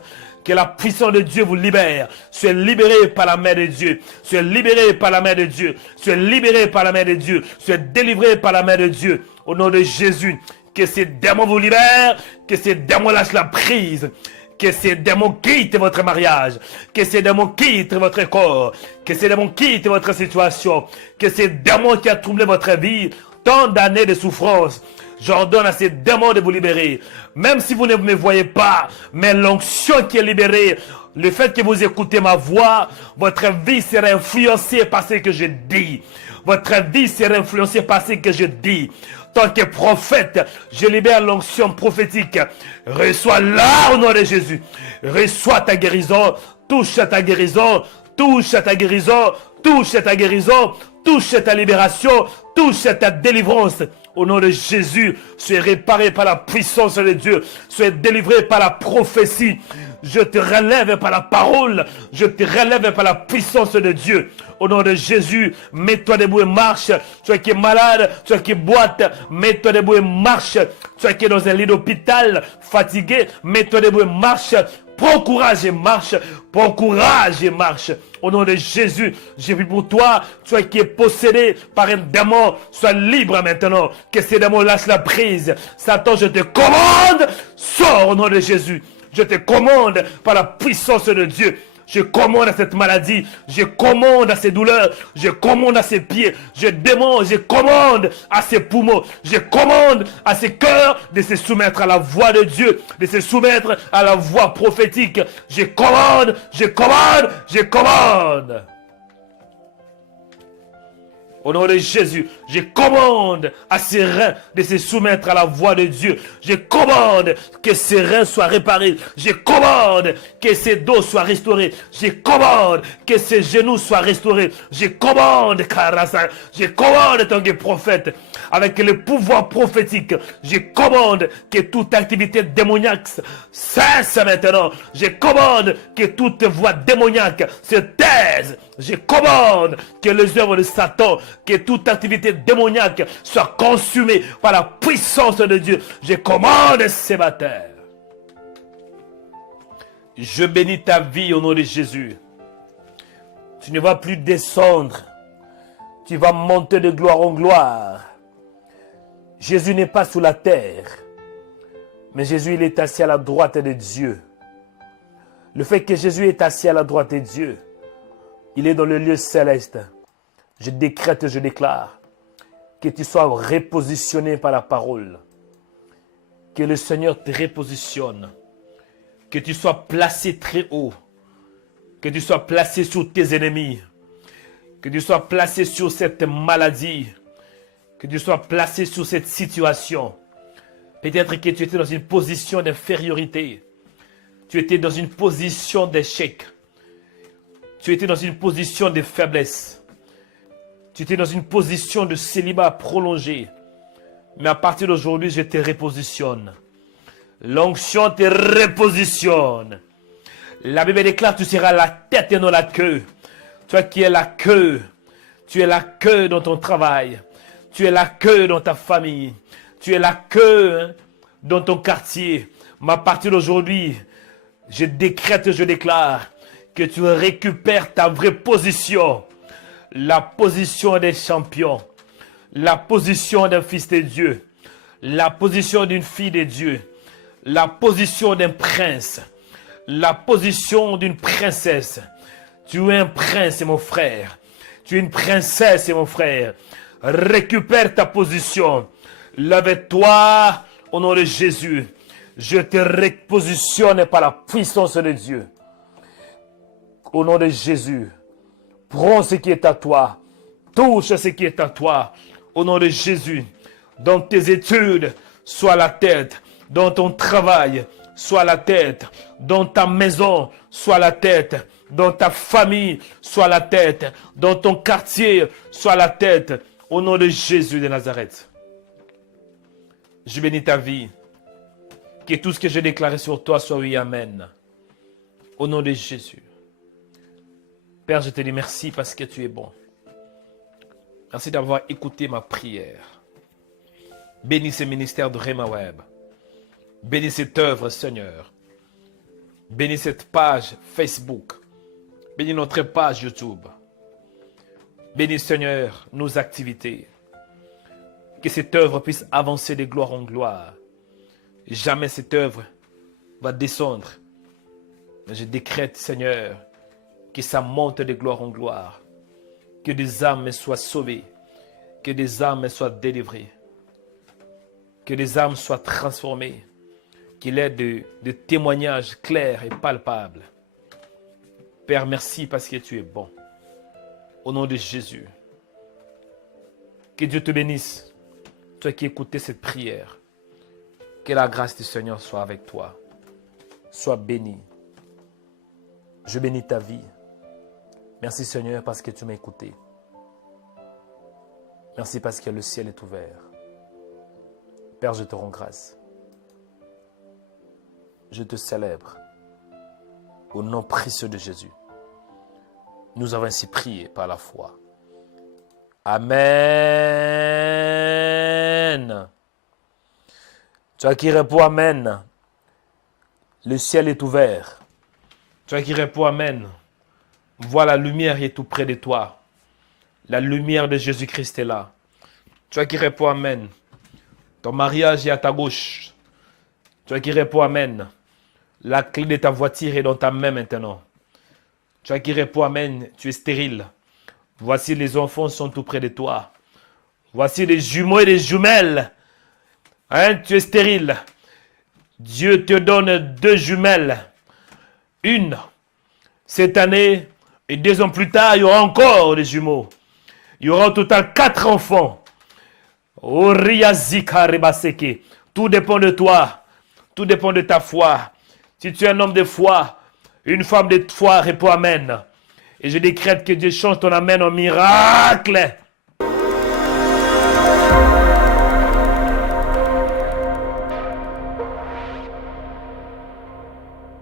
Que la puissance de Dieu vous libère. Soyez libérés par la main de Dieu. Soyez libérés par la main de Dieu. Soyez libérés par la main de Dieu. Soyez délivrés par la main de Dieu. Au nom de Jésus. Que ces démons vous libèrent. Que ces démons lâchent la prise. Que ces démons quittent votre mariage. Que ces démons quittent votre corps. Que ces démons quittent votre situation. Que ces démons qui ont troublé votre vie. Tant d'années de souffrance. J'ordonne à ces démons de vous libérer. Même si vous ne me voyez pas, mais l'onction qui est libérée, le fait que vous écoutez ma voix, votre vie sera influencée par ce que je dis. Votre vie sera influencée par ce que je dis. Tant que prophète, je libère l'onction prophétique. Reçois-la au nom de Jésus. Reçois ta guérison. Touche à ta guérison. Touche à ta guérison. Touche à ta guérison. Touche à ta libération. Touche à ta délivrance. Au nom de Jésus, soyez réparé par la puissance de Dieu. Soyez délivré par la prophétie. Je te relève par la parole. Je te relève par la puissance de Dieu. Au nom de Jésus, mets-toi debout et marche. Toi qui es malade, toi qui boite, mets-toi debout et marche. Toi qui es dans un lit d'hôpital, fatigué, mets-toi debout et marche. Prends courage et marche. Prends courage et marche. Au nom de Jésus, j'ai vu pour toi, toi qui es possédé par un démon, sois libre maintenant. Que ces démons lâchent la prise. Satan, je te commande, sors au nom de Jésus. Je te commande par la puissance de Dieu. Je commande à cette maladie, je commande à ces douleurs, je commande à ses pieds, je commande à ses poumons, je commande à ses cœurs de se soumettre à la voix de Dieu, de se soumettre à la voix prophétique. Je commande, je commande, je commande. Au nom de Jésus, je commande à ces reins de se soumettre à la voix de Dieu. Je commande que ces reins soient réparés. Je commande que ces dos soient restaurés. Je commande que ces genoux soient restaurés. Je commande, Karasa, je commande, en tant que prophète, avec le pouvoir prophétique, je commande que toute activité démoniaque cesse maintenant. Je commande que toute voix démoniaque se taise. Je commande que les œuvres de Satan, que toute activité démoniaque soit consumée par la puissance de Dieu. Je commande ce matin. Je bénis ta vie au nom de Jésus. Tu ne vas plus descendre. Tu vas monter de gloire en gloire. Jésus n'est pas sous la terre. Mais Jésus, il est assis à la droite de Dieu. Le fait que Jésus est assis à la droite de Dieu, il est dans le lieu céleste. Je décrète, je déclare que tu sois repositionné par la parole. Que le Seigneur te repositionne. Que tu sois placé très haut. Que tu sois placé sur tes ennemis. Que tu sois placé sur cette maladie. Que tu sois placé sur cette situation. Peut-être que tu étais dans une position d'infériorité. Tu étais dans une position d'échec. Tu étais dans une position de faiblesse. Tu étais dans une position de célibat prolongée. Mais à partir d'aujourd'hui, je te repositionne. L'onction te repositionne. La Bible déclare que tu seras la tête et non la queue. Toi qui es la queue. Tu es la queue dans ton travail. Tu es la queue dans ta famille. Tu es la queue dans ton quartier. Mais à partir d'aujourd'hui, je décrète, je déclare que tu récupères ta vraie position. La position des champions. La position d'un fils de Dieu. La position d'une fille de Dieu. La position d'un prince. La position d'une princesse. Tu es un prince, mon frère. Tu es une princesse, mon frère. Récupère ta position. Lève-toi au nom de Jésus. Je te repositionne par la puissance de Dieu. Au nom de Jésus. Prends ce qui est à toi. Touche ce qui est à toi. Au nom de Jésus. Dans tes études, sois la tête. Dans ton travail, sois la tête. Dans ta maison, sois la tête. Dans ta famille, sois la tête. Dans ton quartier, sois la tête. Au nom de Jésus de Nazareth. Je bénis ta vie. Que tout ce que j'ai déclaré sur toi soit oui, amen. Au nom de Jésus. Père, je te dis merci parce que tu es bon. Merci d'avoir écouté ma prière. Bénis ce ministère de Rhema Web. Bénis cette œuvre, Seigneur. Bénis cette page Facebook. Bénis notre page YouTube. Bénis, Seigneur, nos activités. Que cette œuvre puisse avancer de gloire en gloire. Jamais cette œuvre va descendre. Mais je décrète, Seigneur, que ça monte de gloire en gloire. Que des âmes soient sauvées. Que des âmes soient délivrées. Que des âmes soient transformées. Qu'il ait de témoignages clairs et palpables. Père, merci parce que tu es bon. Au nom de Jésus. Que Dieu te bénisse. Toi qui écoutes cette prière. Que la grâce du Seigneur soit avec toi. Sois béni. Je bénis ta vie. Merci Seigneur parce que tu m'as écouté. Merci parce que le ciel est ouvert. Père, je te rends grâce. Je te célèbre. Au nom précieux de Jésus. Nous avons ainsi prié par la foi. Amen. Toi qui réponds Amen. Le ciel est ouvert. Toi qui réponds Amen. Vois la lumière qui est tout près de toi. La lumière de Jésus-Christ est là. Toi qui réponds Amen. Ton mariage est à ta gauche. Toi qui réponds Amen. La clé de ta voiture est dans ta main maintenant. Toi qui réponds Amen, tu es stérile. Voici les enfants sont tout près de toi. Voici des jumeaux et des jumelles. Hein, tu es stérile. Dieu te donne 2 jumelles. Une cette année et 2 ans plus tard, il y aura encore des jumeaux. Il y aura au total 4 enfants. Tout dépend de toi. Tout dépend de ta foi. Si tu es un homme de foi, une femme de foi, réponds Amen. Et je décrète que Dieu change ton Amen en miracle.